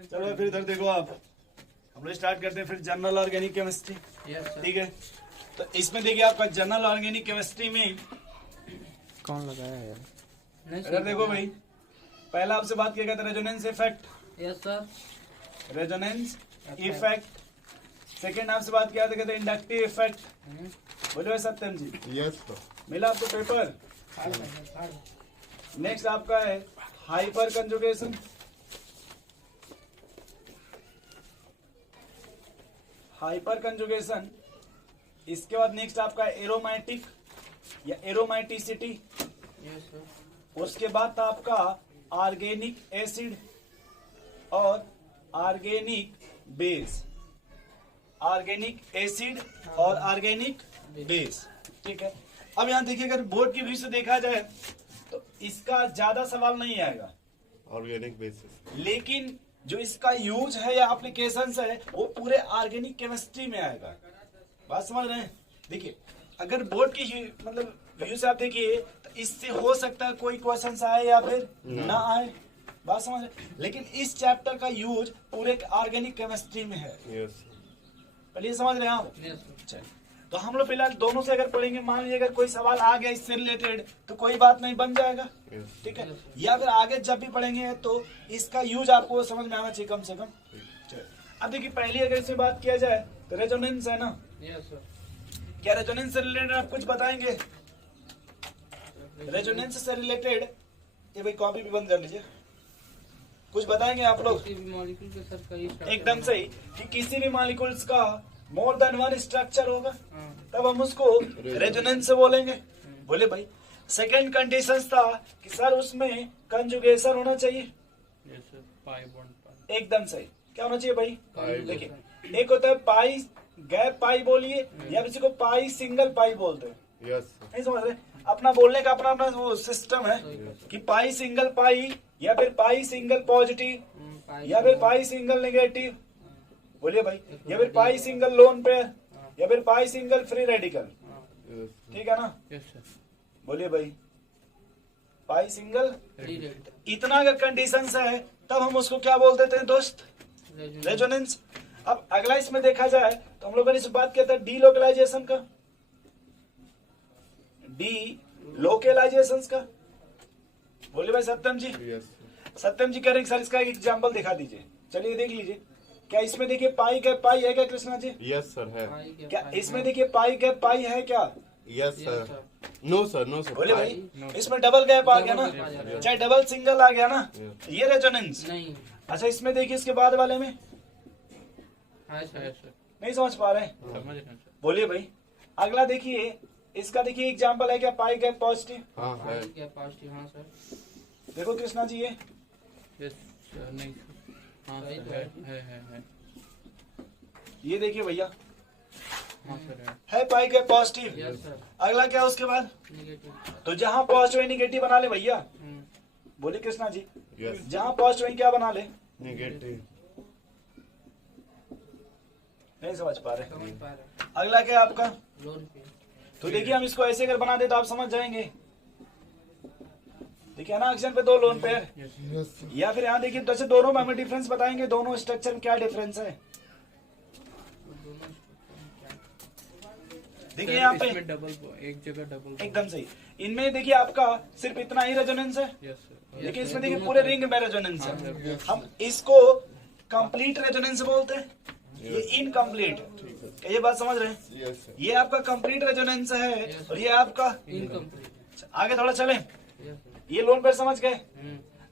चलो फिर इधर देखो आप, हम लोग स्टार्ट करते हैं फिर जनरल ऑर्गेनिक केमिस्ट्री। ठीक है, तो इसमें देखिए आपका जनरल ऑर्गेनिक केमिस्ट्री में कौन लगाया यार? इधर देखो भाई, पहला आपसे बात किया गया था resonance effect. Yes sir. Resonance effect. Second आपसे बात किया था कहते इंडक्टिव इफेक्ट। बोलो भाई सत्यम जी। Yes sir. मिला आपको पेपर? नेक्स्ट आपका है हाइपर कंजुगेशन। Hyper conjugation. इसके बाद नेक्स्ट आपका एरोमेटिक या एरोमेटिसिटी। Yes sir. उसके बाद था आपका ऑर्गेनिक एसिड और ऑर्गेनिक बेस। ऑर्गेनिक एसिड और ऑर्गेनिक बेस। ठीक है, अब यहाँ देखिए अगर बोर्ड की व्यू से देखा जाए तो इसका ज्यादा सवाल नहीं आएगा, ऑर्गेनिक बेसिस। लेकिन जो इसका यूज है या एप्लीकेशन है वो पूरे ऑर्गेनिक केमिस्ट्री में आएगा। बात समझ रहे हैं? देखिए अगर बोर्ड की मतलब व्यू से आप देखिए तो इससे हो सकता है कोई क्वेश्चन आए या फिर ना आए। बात समझ रहे? लेकिन इस चैप्टर का यूज पूरे ऑर्गेनिक केमिस्ट्री में है। यस। पहले समझ रहे हैं आप? Yes sir. चलिए, तो हम लोग फिलहाल दोनों से अगर पढ़ेंगे, मान लीजिए अगर कोई सवाल आ गया इससे रिलेटेड तो कोई बात नहीं, बन जाएगा। यस। ठीक है, या फिर आगे जब भी पढ़ेंगे तो इसका यूज आपको समझ में आना चाहिए कम से कम। चलिए, अब देखिए पहली अगर इसमें बात किया जाए तो रेजोनेंस है ना। Yes sir. क्या रेजोनेंस से रिलेटेड आप कुछ बताएंगे? रेजोनेंस से रिलेटेड ये भाई कॉपी भी बंद कर लीजिए। कुछ बताएंगे आप लोग? किसी भी मॉलिक्यूल के सर कई structure एकदम सही कि किसी भी मॉलिक्यूल्स का मोर देन वन स्ट्रक्चर होगा हाँ। तब हम उसको रेजोनेंस से बोलेंगे। बोले भाई सेकंड कंडीशन था कि सर उसमें कंजुगेशन होना चाहिए। Yes sir. Pi bond pi. एकदम सही। क्या होना चाहिए भाई? पाई। देखिए एक होता है पाई गैप पाई बोलिए या किसी को पाई सिंगल पाई बोलते हैं। यस। नहीं समझ रहे? अपना बोलने का अपना अपना वो सिस्टम है कि पाई सिंगल पाई या फिर पाई सिंगल पॉजिटिव या फिर पाई सिंगल नेगेटिव। बोलिए भाई, या फिर पाई सिंगल लोन पेयर या फिर पाई सिंगल फ्री रेडिकल। यस। ठीक है ना? Yes sir. बोलिए भाई, पाई सिंगल। रेजोनेंस। इतना अगर कंडीशन है तब हम उसको क्या बोल देते हैं दोस्त? रेजोनेंस। अब अगला इसमें देखा जाए तो हम लोगों ने इस बात किया था डी लोकलाइजेशन का। डी लोकलाइजेशन का। बोलिए भाई सत्यम जी। यस। सत्यम जी कह रहे हैं सर इसका एक एग्जाम्पल दिखा दीजिए। चलिए देख लीजिए, क्या इसमें देखिए पाई गैप पाई है क्या कृष्णा जी? यस सर है। क्या इसमें देखिए पाई गैप पाई है क्या? Yes sir. No sir, no sir. बोले भाई इसमें डबल गैप आ गया ना, चाहे डबल सिंगल आ गया ना, ये रेजोनेंस। नहीं। अच्छा इसमें देखिए इसके बाद वाले में हाँ सर। Yes sir. नहीं समझ पा रहे हैं? समझ रहे हैं सर। बोलिए भाई, अगला देखिए इसका देखिए एग्जाम्पल है क्या पाई गैप पॉजिटिव। हाँ है। पाई क्या पॉजिटिव? हाँ सर। देखो कृष्णा जी ये यस सर। नहीं सर। हाँ सर। है। ये देखिए भैया हाँ सर है pi gap positive. Yes sir. अगला क्या उसके बाद? नेगेटिव। तो जहां पॉजिटिव है निगेटिव बना ले भैया। बोले कृष्णा जी, यस। जहां पॉजिटिव है क्या बना ले? नेगेटिव। नहीं समझ पा रहे? समझ पा रहे हैं। अगला क्या है आपका? लोन पे। तो देखिए हम इसको ऐसे अगर बना दे तो आप समझ जाएंगे। देखिए ना एक्शन पे दो लोन पेयर, यस। यस। या फिर यहाँ देखिए जैसे दोनों में हमें डिफरेंस बताएंगे, दोनों स्ट्रक्चर में क्या डिफरेंस है। दोनों देखिए यहाँ पे इसमें डबल एक जगह डबल। एकदम सही। इनमें देखिए आपका सिर्फ इतना ही रेजोनेंस है, यस सर। लेकिन इसमें देखिए पूरे रिंग में रेजोनेंस है। हम इसको कंप्लीट रेजोनेंस बोलते हैं, ये इनकम्प्लीट। ये बात समझ रहे हैं? Yes sir. ये आपका कंप्लीट रेजोनेंस है और ये आपका इनकम्प्लीट। आगे थोड़ा चलें। Yes sir. ये लोन पेयर समझ गए?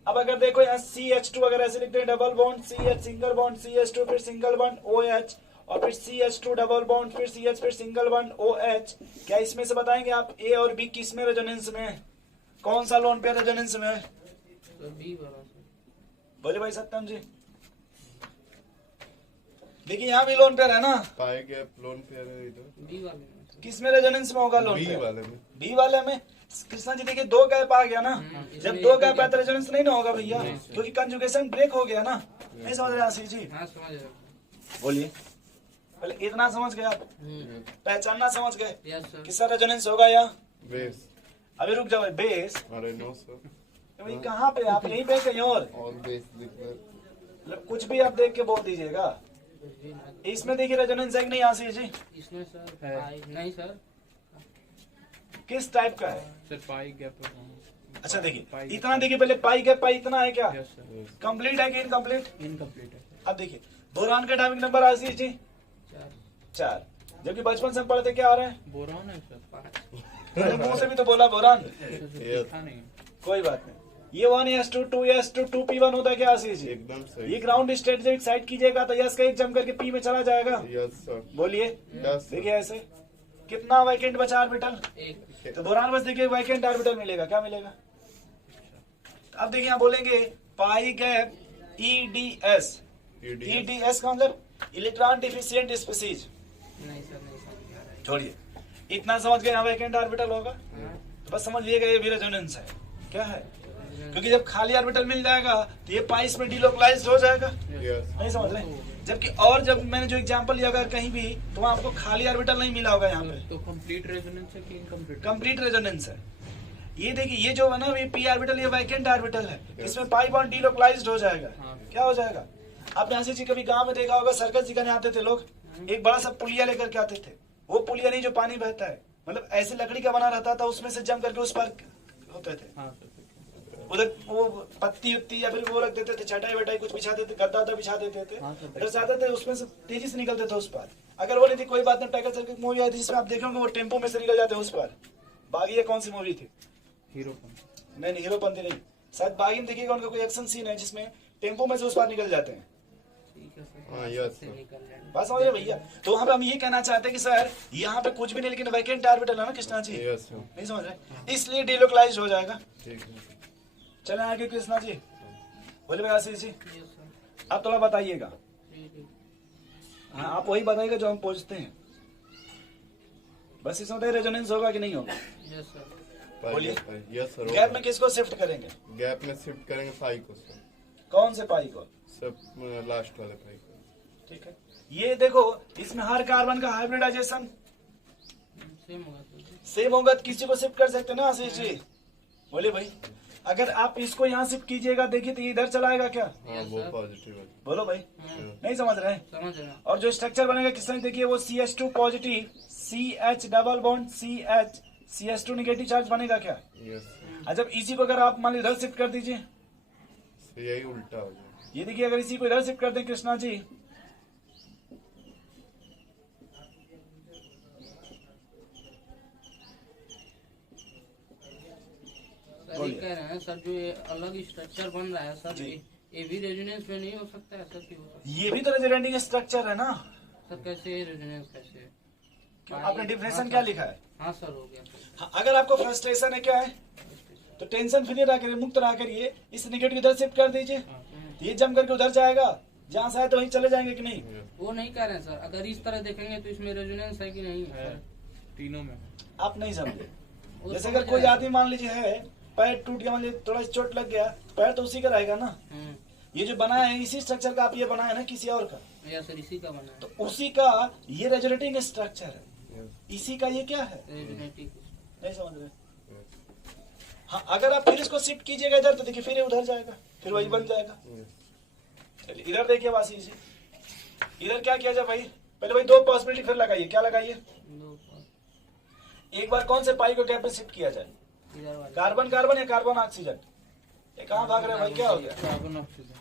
अब अगर देखो यहाँ CH2 अगर ऐसे लिखते हैं double bond CH single bond CH2 फिर सिंगल बॉन्ड OH और फिर CH2 डबल बॉन्ड फिर CH फिर सिंगल बॉन्ड OH। क्या इसमें से बताएंगे आप A और B किस में रेजोनेंस में है? कौन सा लोन पेयर रेजोनेंस में है? तो बी वाला सर। बोले भाई सत्यम जी। देखिए यहाँ भी लोन पेयर है ना, पाई गैप लोन पेयर है इधर। बी वाले में सर। किस में रेजोनेंस में होगा लोन बी पेयर? वाले में। बी वाले में। कृष्णा जी देखिए दो गैप आ गया ना, जब दो गैप आया तो रेजोनेंस नहीं ना होगा भैया, क्योंकि कंजुगेशन ब्रेक हो गया ना। नहीं समझ रहे आशीष जी? हाँ समझ रहे। बोलिए, पहले इतना समझ गए आप, पहचानना समझ गए यस सर। किसका रेजोनेंस होगा या? बेस। अभी रुक जाओ, बेस अरे नो सर। वही कहाँ पे? आप यहीं पे कहीं और? ऑल बेस लिख रहे। मतलब कुछ भी आप देख के बोल दीजिएगा। इसमें देखिए रेजोनेंस है कि नहीं आशीष जी? इसमें सर है। नहीं सर, किस टाइप का है? Sir pi gap. अच्छा देखिए, इतना देखिए पहले पाई गैप पाई इतना है क्या? यस सर, कंप्लीट है कि इनकम्प्लीट? इनकम्प्लीट है। अब देखिए बोरान का एटॉमिक नंबर आशीष जी 4, जबकि बचपन से हम पढ़ते क्या आ रहे हैं? बोरॉन है सर 5। अरे मुंह से भी तो बोला बोरान। देखा नहीं। कोई बात नहीं, ये 1s2 2s2 2p1 होता है क्या आशीष जी? एकदम सही। ये ग्राउंड स्टेट जब एक्साइट कीजिएगा तो यस का एक जम करके पी में चला जाएगा। Yes sir. बोलिए। यस देखिए ऐसे कितना वैकेंट बचा ऑर्बिटल? एक तो बोरान बस देखिए वैकेंट ऑर्बिटल मिलेगा, क्या मिलेगा? अब देखिए यहाँ बोलेंगे पाई गैप EDS। EDS का मतलब इलेक्ट्रॉन डिफिशिएंट स्पीसीज। नहीं सर, नहीं सर। छोड़िए, इतना समझ गए यहाँ वैकेंट ऑर्बिटल होगा, हाँ, तो बस समझ लीजिएगा ये भी रेजोनेंस है। क्या है? क्योंकि जब खाली ऑर्बिटल मिल जाएगा तो ये पाइस में डिलोकलाइज्ड हो जाएगा। यस। नहीं समझ रहे? जबकि और जब मैंने जो एग्जांपल लिया अगर कहीं भी तो वहाँ आपको खाली ऑर्बिटल नहीं मिला होगा, यहाँ पे तो कंप्लीट रेजोनेंस है कि इनकम्प्लीट? कंप्लीट रेजोनेंस है। ये देखिए ये जो है ना ये पी ऑर्बिटल ये वैकेंट ऑर्बिटल है, इसमें पाई बॉन्ड डिलोकलाइज्ड हो जाएगा। हाँ। क्या हो जाएगा? आपने ऐसे कभी गांव में देखा होगा, सर्कस सिखाने आते थे लोग, एक बड़ा सा पुलिया लेकर के आते थे। वो पुलिया नहीं जो पानी बहता है, मतलब ऐसे लकड़ी का बना रहता था, उसमें से जम करके उस पर होते थे। हाँ सर। उधर वो पत्ती उत्ती या फिर वो रख देते थे, चटाई वटाई कुछ बिछा देते, गद्दा वद्दा बिछा देते थे, हाँ सर। उधर से आते थे, उसमें से तेजी से निकलते थे उस पर। अगर वो नहीं थी कोई बात नहीं, टाइगर सर्कस मूवी आई थी जिसमें आप देखेंगे वो टेम्पो में से निकल जाते उस पर। बागी कौन सी मूवी थी? हीरोपन। नहीं हीरोपंथी नहीं, शायद बागी में देखिएगा उनका कोई एक्शन सीन है जिसमें टेम्पो में से उस पर निकल जाते हैं। ठीक है सर। हाँ, यस से सर। निकल जाएंगे। बात समझ रहे भैया? तो वहां पे हम ये कहना चाहते हैं कि सर यहाँ पे कुछ भी नहीं लेकिन वैकेंट ऑर्बिटल है ना कृष्णा जी? Yes sir. नहीं समझ रहे, इसलिए डिलोकलाइज्ड हो जाएगा। ठीक है। चले आगे कृष्णा जी, बोले भाई आशीष जी यस सर। आप थोड़ा बताइएगा। ठीक है। हाँ आप वही बताइएगा जो हम पूछते हैं, बस इसमें रेजोनेंस होगा कि नहीं होगा? Yes sir. बोलिए। Yes sir. गैप में किसको शिफ्ट करेंगे? गैप में शिफ्ट करेंगे पाई को सर। कौन से पाई को? सब लास्ट वाले पाई को। ठीक है, ये देखो इसमें हर कार्बन का हाइब्रिडाइजेशन सेम होगा सर। सेम होगा, तो किसी को शिफ्ट कर सकते हैं ना आशीष जी? बोलिए भाई, अगर आप इसको यहाँ शिफ्ट कीजिएगा देखिए तो ये इधर चलाएगा क्या? हाँ Yes, वो sir. पॉजिटिव है। बोलो भाई, हाँ, नहीं समझ रहे हैं? समझ रहे हैं। और जो स्ट्रक्चर बनेगा किस तरह देखिए वो CH2 positive CH double bond CH CH2 negative charge बनेगा क्या? Yes sir. और जब इसी को अगर आप मान लीजिए इधर शिफ्ट कर दीजिए, तो यही उल्टा हो गया। ये देखिए अगर इसी को इधर शिफ्ट कर दें कृष्णा जी, सर ये कह रहे हैं सर जो ये अलग स्ट्रक्चर बन रहा है सर, जी। ये भी रेजोनेंस में नहीं हो सकता है सर? क्यों हो सकता ये भी तो रेजोनेटिंग स्ट्रक्चर है ना। है सर? कैसे रेजोनेंस कैसे? क्यों आपने डिफिनेशन क्या लिखा है? हाँ सर, हो गया सर। हाँ, अगर आपको फ्रस्ट्रेशन है क्या है तो टेंशन फ्री रह करिए, मुक्त रह करिए, इस नेगेटिव इधर शिफ्ट कर दीजिए, ये जम करके उधर जाएगा, जहाँ से आए तो वहीं चले जाएंगे कि नहीं? वो नहीं कह रहे हैं सर, अगर इस तरह देखेंगे तो इसमें रेजोनेंस है कि नहीं है है। सर? तीनों में। आप नहीं समझे। वो जैसे समझ अगर कोई रहे हैं। आदमी मान लीजिए है पैर टूट गया, मान लीजिए थोड़ा सा चोट लग गया, पैर तो उसी का रहेगा ना। ये जो बनाया है इसी स्ट्रक्चर का, आप ये बनाया है ना किसी और का, या सर इसी का बना है तो उसी का ये रेजोनेटिंग स्ट्रक्चर है, इसी का ये क्या है? रेजोनेटिक। नहीं समझ रहे? हाँ, अगर आप फिर इसको शिफ्ट कीजिएगा इधर तो देखिए फिर ये उधर जाएगा, फिर वही बन जाएगा। चलिए इधर देखिए वासी जी, इधर क्या किया जाए भाई? पहले भाई दो पॉसिबिलिटी फिर लगाइए, क्या लगाइए? दो सर। एक बार कौन से पाई को गैप में शिफ्ट किया जाए? इधर वाले कार्बन कार्बन या कार्बन ऑक्सीजन? ये कहाँ भाग रहे हैं भाई, क्या हो गया? Carbon oxygen.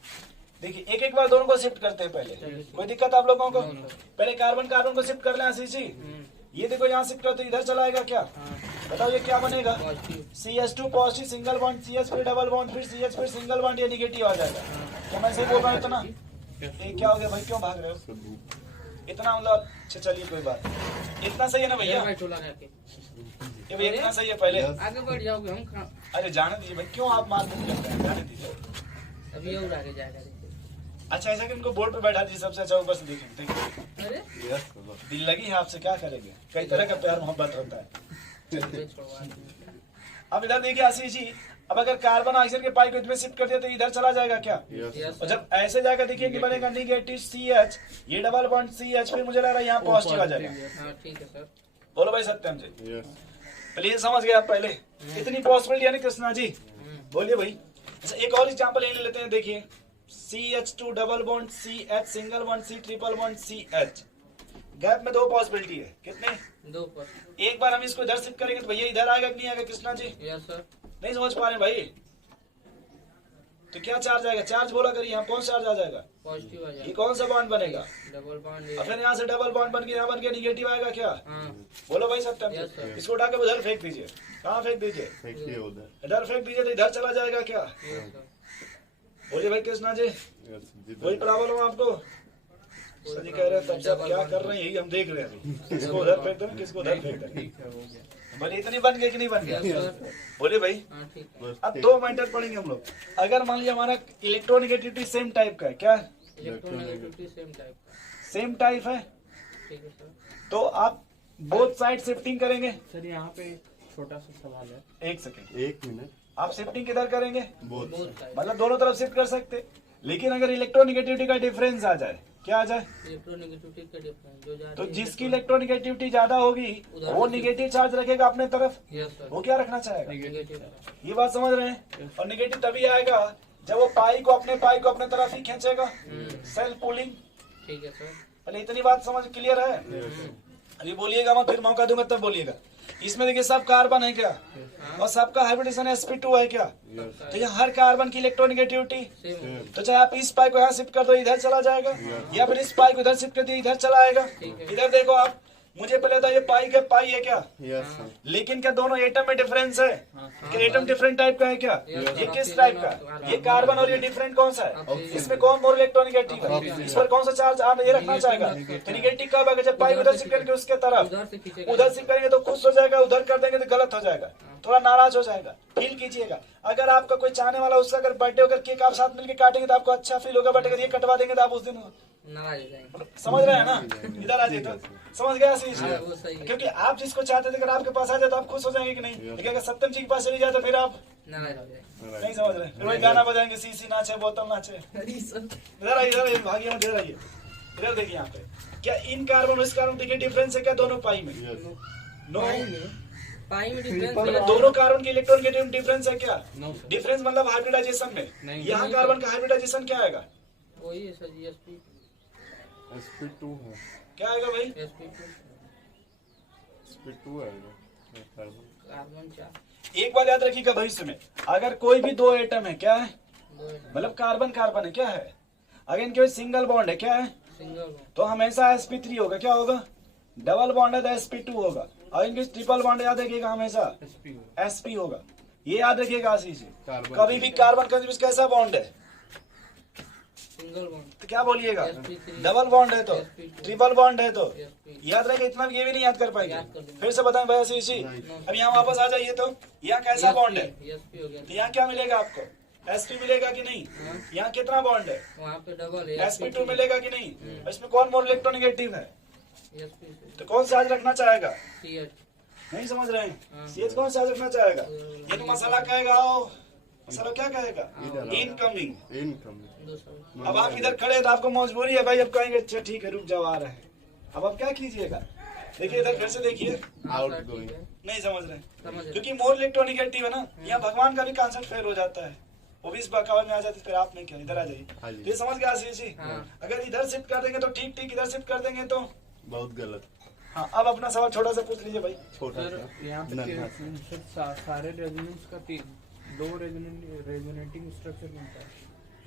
देखिए एक एक बार दोनों को शिफ्ट करते हैं पहले, कोई दिक्कत आप लोगों को? नहीं, सर। पहले कार्बन कार्बन को शिफ्ट कर लें आशीष जी। ये देखो यहाँ शिफ्ट करते इधर चला आएगा क्या? हाँ बताओ ये क्या बनेगा? Positive. CH2 positive single bond, CH फिर डबल बॉन्ड, फिर CH फिर सिंगल बॉन्ड, ये निगेटिव आ जाएगा। क्या मैं सही बोल रहा हूँ इतना? ये क्या हो गया भाई, क्यों भाग रहे हो इतना? मतलब अच्छा चलिए कोई बात, इतना सही है ना भैया? बैठो लगा के ये भैया इतना सही है पहले? आगे बढ़ जाओगे हम कहाँ? अरे जाने दीजिए भाई, क्यों आप मार देते हैं, जाने दीजिए। अभी और आगे जाएगा। अच्छा ऐसा कि उनको बोर्ड पे बैठा दीजिए, सबसे अच्छा ऊपर से देखें। Thank you। अरे यस सर। दिल लगी है आपसे, क्या करेंगे, कई तरह का प्यार मोहब्बत होता है। छोड़वा दो। अब इधर देखिए आशीष जी, अब अगर कार्बन ऑक्सीजन के पाई को इसमें शिफ्ट कर दिया तो इधर चला जाएगा क्या? यस यस और सर। जब ऐसे जाकर देखिए कि बनेगा निगेटिव CH, ये डबल बॉन्ड CH, फिर मुझे लग रहा है यहाँ पॉजिटिव आ जाएगा। हाँ ठीक है सर। बोलो भाई सत्यम जी, यस। प्लीज समझ गए आप पहले इतनी पॉसिबिलिटी है ना कृष्णा जी? बोलिए भाई। अच्छा एक और एग्जांपल ले लेते हैं, देखिए CH2 double bond CH single bond C triple bond CH। Gap में दो पॉसिबिलिटी है, कितने? 2 पर। एक बार हम इसको इधर शिफ्ट करेंगे तो भैया इधर आएगा कि नहीं आएगा कृष्णा जी? Yes sir. नहीं समझ पा रहे भाई? तो क्या चार्ज आएगा? चार्ज बोला करिए, यहाँ कौन सा चार्ज आ जाएगा? पॉजिटिव आ ये जाएगा। कौन सा बॉन्ड बनेगा? Double bond. और फिर यहाँ से डबल बॉन्ड बन के यहाँ बन के निगेटिव आएगा क्या? हाँ। बोलो भाई सत्यम। Yes, sir. इसको उठा के उधर फेंक दीजिए। कहाँ फेंक दीजिए? फेंकिए उधर। इधर फेंक दीजिए तो इधर चला जाएगा क्या? Yes sir. बोलिए भाई कृष्णा जी, यस, जिधर- कोई प्रॉब्लम आपको? सर जी कह रहे हैं तब से आप क्या कर रहे हैं यही हम देख रहे हैं अभी। किसको उधर फेंक दें, किसको उधर फेंक दें। ठीक है, हो गया। बोलिए इतनी बन गई कि नहीं बन गया? Yes sir. बोलिए भाई। हाँ ठीक है। बस अब दो मैटर पढ़ेंगे हम लोग। अगर मान लिया हमारा इलेक्ट्रोनिगेटिविटी सेम टाइप का है, क्या इलेक्ट्रोनेगेटिविटी सेम टाइप का। सेम टाइप है, ठीक है सर। तो आप बोथ साइड शिफ्टिंग करेंगे। सर यहाँ पे एक छोटा सा सवाल है। एक सेकेंड, 1 मिनट। आप शिफ्टिंग किधर करेंगे? बहुत बोथ साइड। मतलब दोनों तरफ शिफ्ट कर सकते, लेकिन अगर इलेक्ट्रोनिगेटिविटी का डिफरेंस आ जाए, क्या आ जाए? इलेक्ट्रोनेगेटिविटी का डिफरेंस जो जा तो रही है जिसकी इलेक्ट्रोनिगेटिविटी ज्यादा होगी वो निगेटिव चार्ज रखेगा अपने तरफ। Yes sir. वो क्या रखना चाहेगा? नेगेटिव। ये बात समझ रहे हैं? और निगेटिव तभी आएगा जब वो पाई को अपने तरफ ही खींचेगा। Self pulling. ठीक है सर। पहले इतनी बात समझ क्लियर है? अभी बोलिएगा, मैं फिर मौका दूंगा तब बोलिएगा। इसमें देखिए सब कार्बन है क्या, और सबका हाइब्रिडेशन sp2 है क्या? तो यहाँ हर कार्बन की इलेक्ट्रोनिगेटिविटी। सेम। तो चाहे आप इस पाई को यहाँ शिफ्ट कर दो इधर चला जाएगा, या फिर इस पाई को इधर शिफ्ट कर दिया इधर चला आएगा। इधर देखो आप, मुझे पहले था ये पाई के पाई है क्या, यस सर। लेकिन क्या दोनों एटम में डिफरेंस है? हाँ, क्या एटम डिफरेंट टाइप का है क्या? ये किस टाइप का? ये कार्बन और ये डिफरेंट कौन सा है? इसमें कौन मोर इलेक्ट्रोनिगेटिव है? इस पर कौन सा चार्ज ये रखना चाहेगा? तो निगेटिव कब आएगा? जब पाई उधर शिफ्ट करेंगे उसके तरफ, उधर से खींचेगा। उधर शिफ्ट करेंगे तो खुश हो जाएगा, उधर कर देंगे तो गलत हो जाएगा, थोड़ा नाराज हो जाएगा। फील कीजिएगा, अगर आपका कोई चाहने वाला उसका अगर बर्थडे होकर केक आप साथ मिलकर काटेंगे तो आपको अच्छा फील होगा, बट अगर ये कटवा देंगे तो आप उस दिन नाराज हो जाएंगे। समझ रहे हैं ना? इधर आ जाइए तो समझ गया आशीष? हाँ, वो सही है। क्योंकि आप जिसको चाहते थे अगर आपके पास आ जाए तो आप खुश हो जाएंगे कि नहीं? लेकिन अगर सत्यम जी के पास चली जाए तो फिर आप नाराज हो जाएंगे। नहीं समझ रहे, फिर वही गाना बजाएंगे, सीसी नाचे बोतल नाचे। अरे सर। इधर आइए, इधर आइए, भागिए मत, इधर आइए, इधर देखिए यहाँ पे क्या इन कार्बन इस कार्बन की डिफरेंस है क्या दोनों पाई में? यस। नो। पाई में डिफरेंस मतलब दोनों कार्बन की इलेक्ट्रॉन के डिफरेंस है क्या? No sir. डिफरेंस मतलब हाइब्रिडाइजेशन में। नहीं। यहाँ कार्बन का हाइब्रिडाइजेशन क्या आएगा? वही है सर जी। sp2 sp2 है। क्या आएगा भाई? sp2 आएगा कार्बन। कार्बन 4 एक बात याद रखिएगा भविष्य में, अगर कोई भी दो एटम है, क्या है? 2 मतलब कार्बन कार्बन है, क्या है? अगर इनके सिंगल बॉन्ड है, क्या है? Single bond. तो हमेशा sp3 होगा, क्या होगा? डबल बॉन्ड है तो sp2 होगा, और इनके ट्रिपल बॉन्ड याद रखिएगा हमेशा sp होगा। ये याद रखिएगा आशीष जी। कार्बन कभी भी कार्बन का बीच कैसा बॉन्ड है सिंगल बॉन्ड। तो क्या बोलिएगा? sp3 डबल बॉन्ड है तो, sp2 ट्रिपल बॉन्ड है तो sp याद रखें। इतना भी ये भी नहीं याद कर याद कर पाएंगे। लूंगा। फिर से बताएं भाई आशीष जी। अब यहाँ वापस आ जाइए तो यहाँ कैसा बॉन्ड है? sp हो गया। तो यहाँ क्या मिलेगा आपको? sp मिलेगा कि नहीं? यहाँ कितना बॉन्ड है? वहाँ पे डबल है। sp2 मिलेगा कि नहीं? इसमें कौन मोर इलेक्ट्रोनिगेटिव है? sp2 तो कौन सा चार्ज रखना चाहेगा? CH। नहीं समझ रहे हैं? हाँ। सीएच कौन सा चार्ज रखना चाहेगा? ये तो मसाला कहेगा, आओ मसाला क्या कहेगा? इधर आओ। इनकमिंग। इनकमिंग। दूसरा। अब आप इधर खड़े हैं तो आपको मजबूरी है भाई, अब कहेंगे अच्छा ठीक है रुक जाओ आ रहे हैं। अब आप क्या कीजिएगा? देखिए इधर फिर से देखिए, हाँ, आउट सर, ठीक गोइंग। है। नहीं समझ रहे समझ रहे। क्योंकि मोर इलेक्ट्रोनिगेटिव है ना, यहाँ भगवान का भी कॉन्सेप्ट फेल हो जाता है, वो भी इस बकावत में आ जाते, फिर आप नहीं क्या इधर आ जाइए। हाँ जी। तो ये समझ गया आशीष जी? हाँ। अगर इधर शिफ्ट कर देंगे तो ठीक ठीक, इधर शिफ्ट कर देंगे तो बहुत गलत। हाँ। अब अपना सवाल छोटा सा पूछ लीजिए भाई। छोटा सर सा यहाँ पे नन्हा सिर्फ सारे रेजोनेंस का दो रेजोनेटिंग स्ट्रक्चर बनता है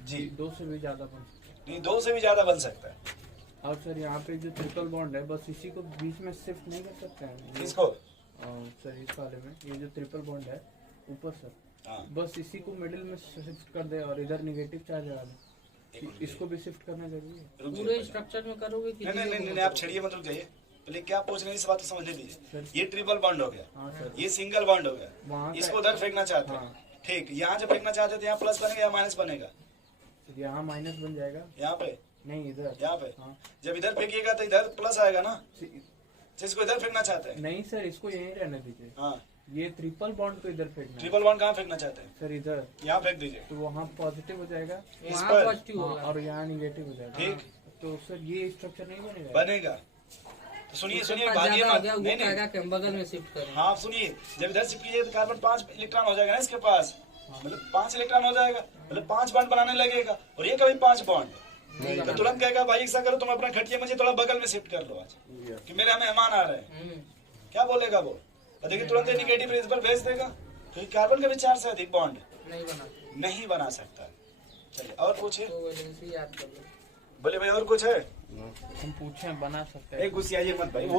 जी, 2 से भी ज्यादा बन सकता है। नहीं 2 से भी ज्यादा बन सकता है। और सर यहाँ पे जो ट्रिपल बॉन्ड है बस इसी को बीच में शिफ्ट नहीं कर सकते हैं किसको? सर इस वाले में ये जो ट्रिपल बॉन्ड है ऊपर सर, हाँ। बस इसी को मिडिल में शिफ्ट कर दे और इधर नेगेटिव चार्ज आ रहा, इसको भी शिफ्ट करना जरूरी है। रुक जाइए पूरे पहले। स्ट्रक्चर में करोगे कि नहीं नहीं नहीं आप छड़िए मत, रुक जाइए पहले। क्या पूछ रहे हैं इस बात को समझने दीजिए। ये ट्रिपल बॉन्ड हो गया, हाँ सर। ये सिंगल बॉन्ड हो गया, वहाँ का- इसको उधर फेंकना चाहते हैं। हाँ। ठीक, यहाँ जब फेंकना चाहते हैं तो यहाँ प्लस बनेगा या माइनस बनेगा? यहाँ माइनस बन जाएगा। यहाँ पे, नहीं इधर। यहाँ पे हाँ। जब इधर फेंकिएगा तो इधर प्लस आएगा ना, जिसको इधर फेंकना चाहते हैं। नहीं सर इसको यहीं रहने दीजिए। हाँ। ये ट्रिपल बॉन्ड को इधर फेंकना है। ट्रिपल बॉन्ड कहाँ फेंकना चाहते हैं? सर इधर, यहाँ फेंक दीजिए। तो वहाँ पॉजिटिव हो जाएगा इस वहाँ पर? पॉजिटिव हाँ, होगा। और यहाँ निगेटिव हो जाएगा। ठीक। तो सर ये स्ट्रक्चर नहीं बनेगा। बनेगा। तो सुनिए उसके सुनिए, पास भागिए ज्यादा हो मत। गया, वो नहीं नहीं कहेगा कि हम बगल में शिफ्ट करें। हाँ आप सुनिए, जब इधर शिफ्ट कीजिए तो कार्बन 5 इलेक्ट्रॉन हो जाएगा ना इसके पास, मतलब 5 इलेक्ट्रॉन हो जाएगा, मतलब 5 बॉन्ड बनाने लगेगा, और ये कभी 5 बॉन्ड। तो तुरंत कहेगा भाई ऐसा करो, तुम अपना खटिया मुझे थोड़ा बगल में शिफ्ट कर लो आज, कि मेरे मेहमान आ रहे हैं। क्या बोलेगा वो? तो देखिए तुरंत नेगेटिव रेज पर भेज देगा, क्योंकि कार्बन के भी 4 से अधिक बॉन्ड नहीं बना सकता। चलिए और पूछिए, याद कर लो। बोले भाई और कुछ है? हम पूछें बना सकते हैं। एक गुस्सियाइए मत भाई, वो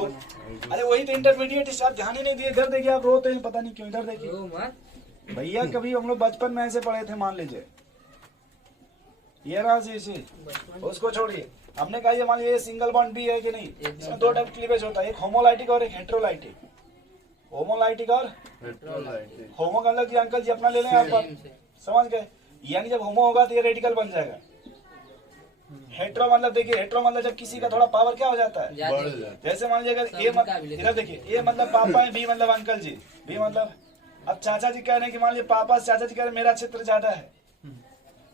अरे वही तो इंटरमीडिएट, आप ध्यान ही नहीं दिए। इधर देखिए, आप रोते हैं पता नहीं क्यों। इधर देखिए भैया, कभी हम लोग बचपन में ऐसे पढ़े थे, मान लीजिए ये रहा इसी, उसको छोड़िए। हमने कहा ये मान लीजिए सिंगल बॉन्ड भी है कि नहीं, इसमें 2 टाइप क्लीवेज होता है, एक होमोलाइटिक और एक हेट्रोलाइटिक। होमोलाइटिक और होमो का मतलब जी अंकल जी अपना ले लें आप, समझ गए? यानी जब होमो होगा तो ये रेडिकल बन जाएगा। हेट्रो मतलब देखिए, हेट्रो मतलब जब किसी का थोड़ा पावर क्या हो जाता है, जैसे मान लीजिए अगर ए मतलब, इधर देखिए, ए मतलब पापा है, बी मतलब अंकल जी, बी मतलब अब चाचा जी कह रहे हैं कि मान लीजिए पापा, चाचा जी कह रहे हैं मेरा क्षेत्र ज्यादा है।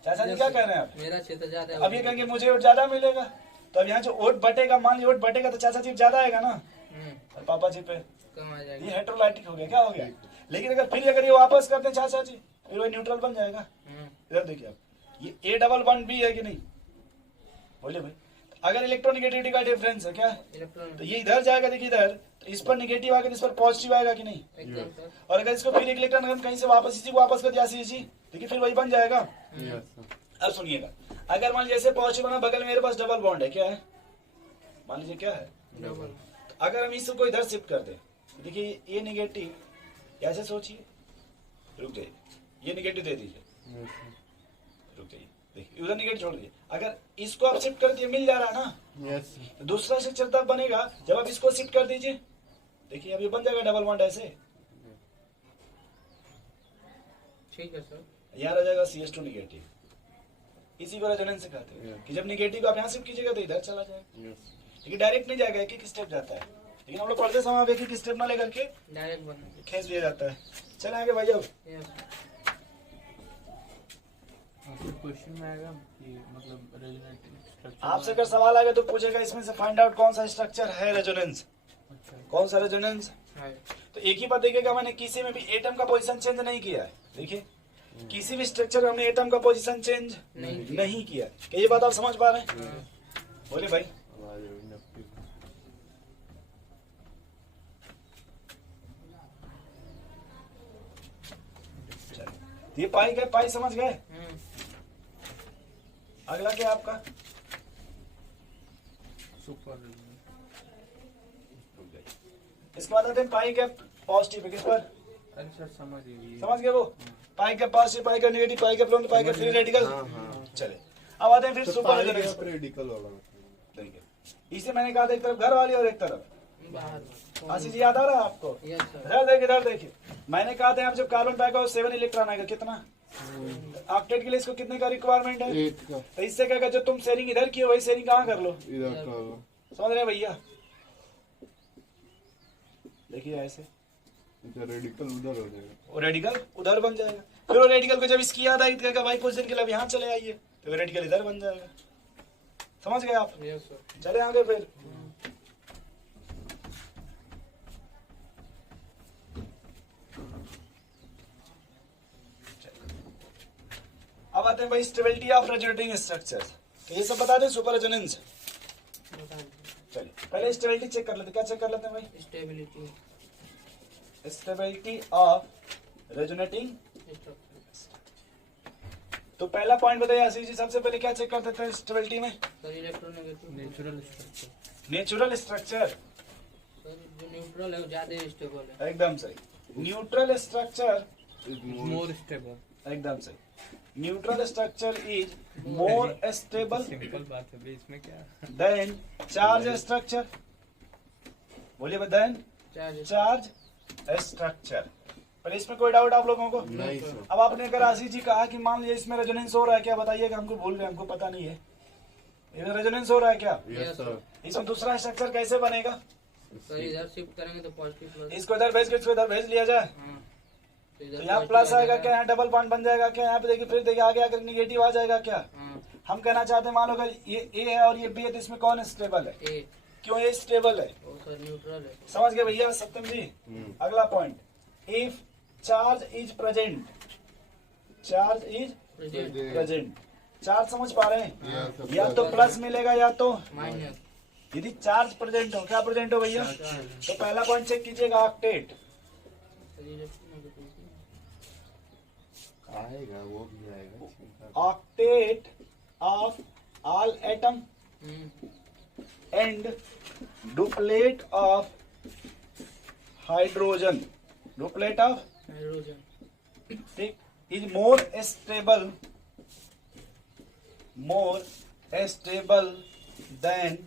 चाचा जी क्या कह रहे हैं आप? मेरा क्षेत्र ज्यादा है। अब ये कहेंगे मुझे वोट ज्यादा मिलेगा, तो अब यहाँ जो वोट बटेगा, मान लीजिए वोट बटेगा तो चाचा जी ज्यादा आएगा ना, और पापा जी पे कम आ जाएगा। ये हेट्रोलाइटिक हो गया। क्या हो गया? लेकिन अगर ये वापस करते हैं चाचा जी, फिर वो न्यूट्रल बन जाएगा। इधर देखिए आप, ये ए डबल बॉन्ड बी है कि नहीं? बोलिए भाई, अगर इलेक्ट्रोनिगेटिविटी का डिफरेंस है क्या, तो ये इधर जाएगा, देखिए इधर, तो इस पर निगेटिव आएगा, इस पर पॉजिटिव आएगा कि नहीं? और अगर इसको फिर एक इलेक्ट्रॉन हम कहीं से वापस इसी को वापस कर दिया इसी, देखिए फिर वही बन जाएगा। अब सुनिएगा, अगर मान लीजिए पॉजिटिव बना, बगल में मेरे पास डबल बॉन्ड है, क्या है? मान लीजिए क्या है? तो अगर हम इसको इधर शिफ्ट कर दे, देखिए ये निगेटिव, ऐसे सोचिए, रुक जाइए, ये निगेटिव दे दीजिए, रुक जाइए, देखिए उधर निगेटिव छोड़ दीजिए। अगर इसको आप शिफ्ट कर दिए, मिल जा रहा है ना, तो दूसरा स्ट्रक्चर तब बनेगा जब आप इसको शिफ्ट कर दीजिए, देखिए अब ये बन जाएगा डबल बॉन्ड ऐसे। ठीक है सर। यार आ जाएगा CH2 निगेटिव। इसी को रेजोनेंस से कहते हैं कि जब निगेटिव को आप यहाँ शिफ्ट कीजिएगा तो इधर चला जाएगा, लेकिन डायरेक्ट नहीं जाएगा, एक एक स्टेप जाता है। लेकिन हम लोग पढ़ते समय आप एक एक स्टेप ना लेकर के डायरेक्ट बना खींच दिया जाता है। चले आगे भाई। अब क्वेश्चन में आएगा कि मतलब रेजोनेटिंग स्ट्रक्चर आपसे अगर सवाल आएगा तो पूछेगा इसमें से फाइंड आउट कौन सा स्ट्रक्चर है रेजोनेंस, अच्छा कौन सा रेजोनेंस। है। तो एक ही बात देखिएगा, मैंने किसी में भी एटम का पोजीशन चेंज नहीं किया है। देखिए किसी भी स्ट्रक्चर में हमने एटम का पोजीशन चेंज नहीं किया। क्या ये बात आप समझ पा रहे हैं? बोले भाई। ये पाई गए, पाई समझ गए। अगला क्या आपका? सुपर। इसके बाद आते हैं पाई गैप पॉजिटिव है। किस पर? अरे सर समझ गए, समझ गए वो? Pi gap positive, pi gap negative, pi gap loan, pi gap free radical. चले अब आते हैं फिर सुपर रेजोनेंस। रेडिकल वाला देखिए इसे मैंने कहा था एक तरफ घर वाली और एक तरफ आशीष जी, याद आ रहा है आपको? इधर देखिए, मैंने कहा था जब कार्बन पाएगा 7 इलेक्ट्रॉन आएगा। कितना? ऑक्टेट के लिए इसको कितने का रिक्वायरमेंट है? तो इससे क्या, जो तुम शेयरिंग इधर की हो वही शेयरिंग कहाँ कर लो, इधर कर लो। समझ रहे भैया? देखिए ऐसे रेडिकल उधर हो जाएगा, वो रेडिकल उधर बन जाएगा। फिर वो रेडिकल को जब इसकी याद आई तो भाई कुछ दिन के लिए यहाँ चले आइए, तो वो रेडिकल इधर बन जाएगा। समझ गए आप? चले आगे फिर। अब आते हैं भाई स्टेबिलिटी ऑफ रेजोनेटिंग स्ट्रक्चर्स। तो ये सब बता दें सुपर रेजोनेंस। चलिए पहले स्टेबिलिटी चेक कर लेते हैं। क्या चेक कर लेते हैं भाई? Stability of resonating. तो पहला पॉइंट बताइए आशीष जी, सबसे पहले क्या चेक करते थे स्टेबिलिटी में? Natural structure. नेचुरल स्ट्रक्चर जो न्यूट्रल है वो ज्यादा स्टेबल है। एकदम सही। Neutral structure more stable. एकदम सही। Neutral structure is more stable simple बात है, इसमें क्या? Than charge structure. बोलिए देन चार्ज स्ट्रक्चर। पर इसमें कोई डाउट आप लोगों को? नहीं सर। अब आपने अगर आशीष जी कहा कि मान लीजिए इसमें रेजोनेंस हो रहा है, क्या बताइएगा? हमको भूल गए, हमको पता नहीं है। इसमें रेजोनेंस हो रहा है क्या? Yes sir. इसमें दूसरा स्ट्रक्चर कैसे बनेगा? सर इधर शिफ्ट करेंगे तो पॉजिटिव प्लस। इसको इधर भेज के इसको इधर भेज लिया जाए तो यहाँ प्लस आएगा क्या? यहाँ डबल बॉन्ड बन जाएगा क्या? यहाँ पे देखिए, फिर देखिए आगे आकर निगेटिव आ जाएगा क्या? हम कहना चाहते हैं मान लो अगर ये ए है और ये बी है तो इसमें कौन स्टेबल है? ए। क्यों ये स्टेबल है? वो सर न्यूट्रल है। समझ गए भैया सत्यम जी? अगला point, if charge is present charge is present present. Charge समझ पा रहे हैं? Yeah, या तो प्लस मिलेगा या तो माइनस यदि चार्ज प्रेजेंट हो, क्या प्रेजेंट हो भैया? तो पहला पॉइंट चेक कीजिएगा, ऑक्टेट। आएगा, वो भी आएगा। Octet of all atom and duplet of hydrogen, duplet of hydrogen ठीक is more stable than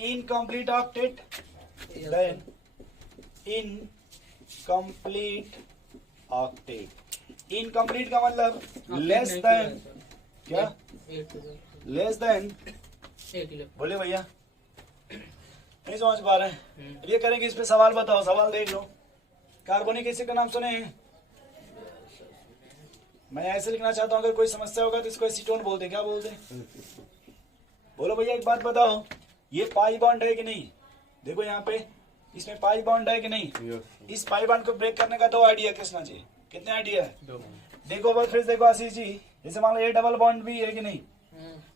incomplete octet, then incomplete octet. Incomplete का मतलब लेस देन, क्या लेस देन, बोले भैया नहीं समझ पा रहे हैं? ये करेंगे, इस पे सवाल बताओ, सवाल देख लो। कार्बोनिक एसिड का नाम सुने हैं? मैं ऐसे लिखना चाहता हूँ, अगर कोई समस्या होगा तो इसको एसीटोन बोलते, क्या बोलते? बोलो भैया एक बात बताओ, ये पाई बॉन्ड है कि नहीं? देखो यहाँ पे इसमें पाई बॉन्ड है कि नहीं? Yes, इस पाई बॉन्ड को ब्रेक करने का 2 आइडिया कृष्णा जी, कितने आइडिया है? 2 देखो बस फिर देखो आशीष जी, जैसे मान लो ये डबल बॉन्ड भी है कि नहीं?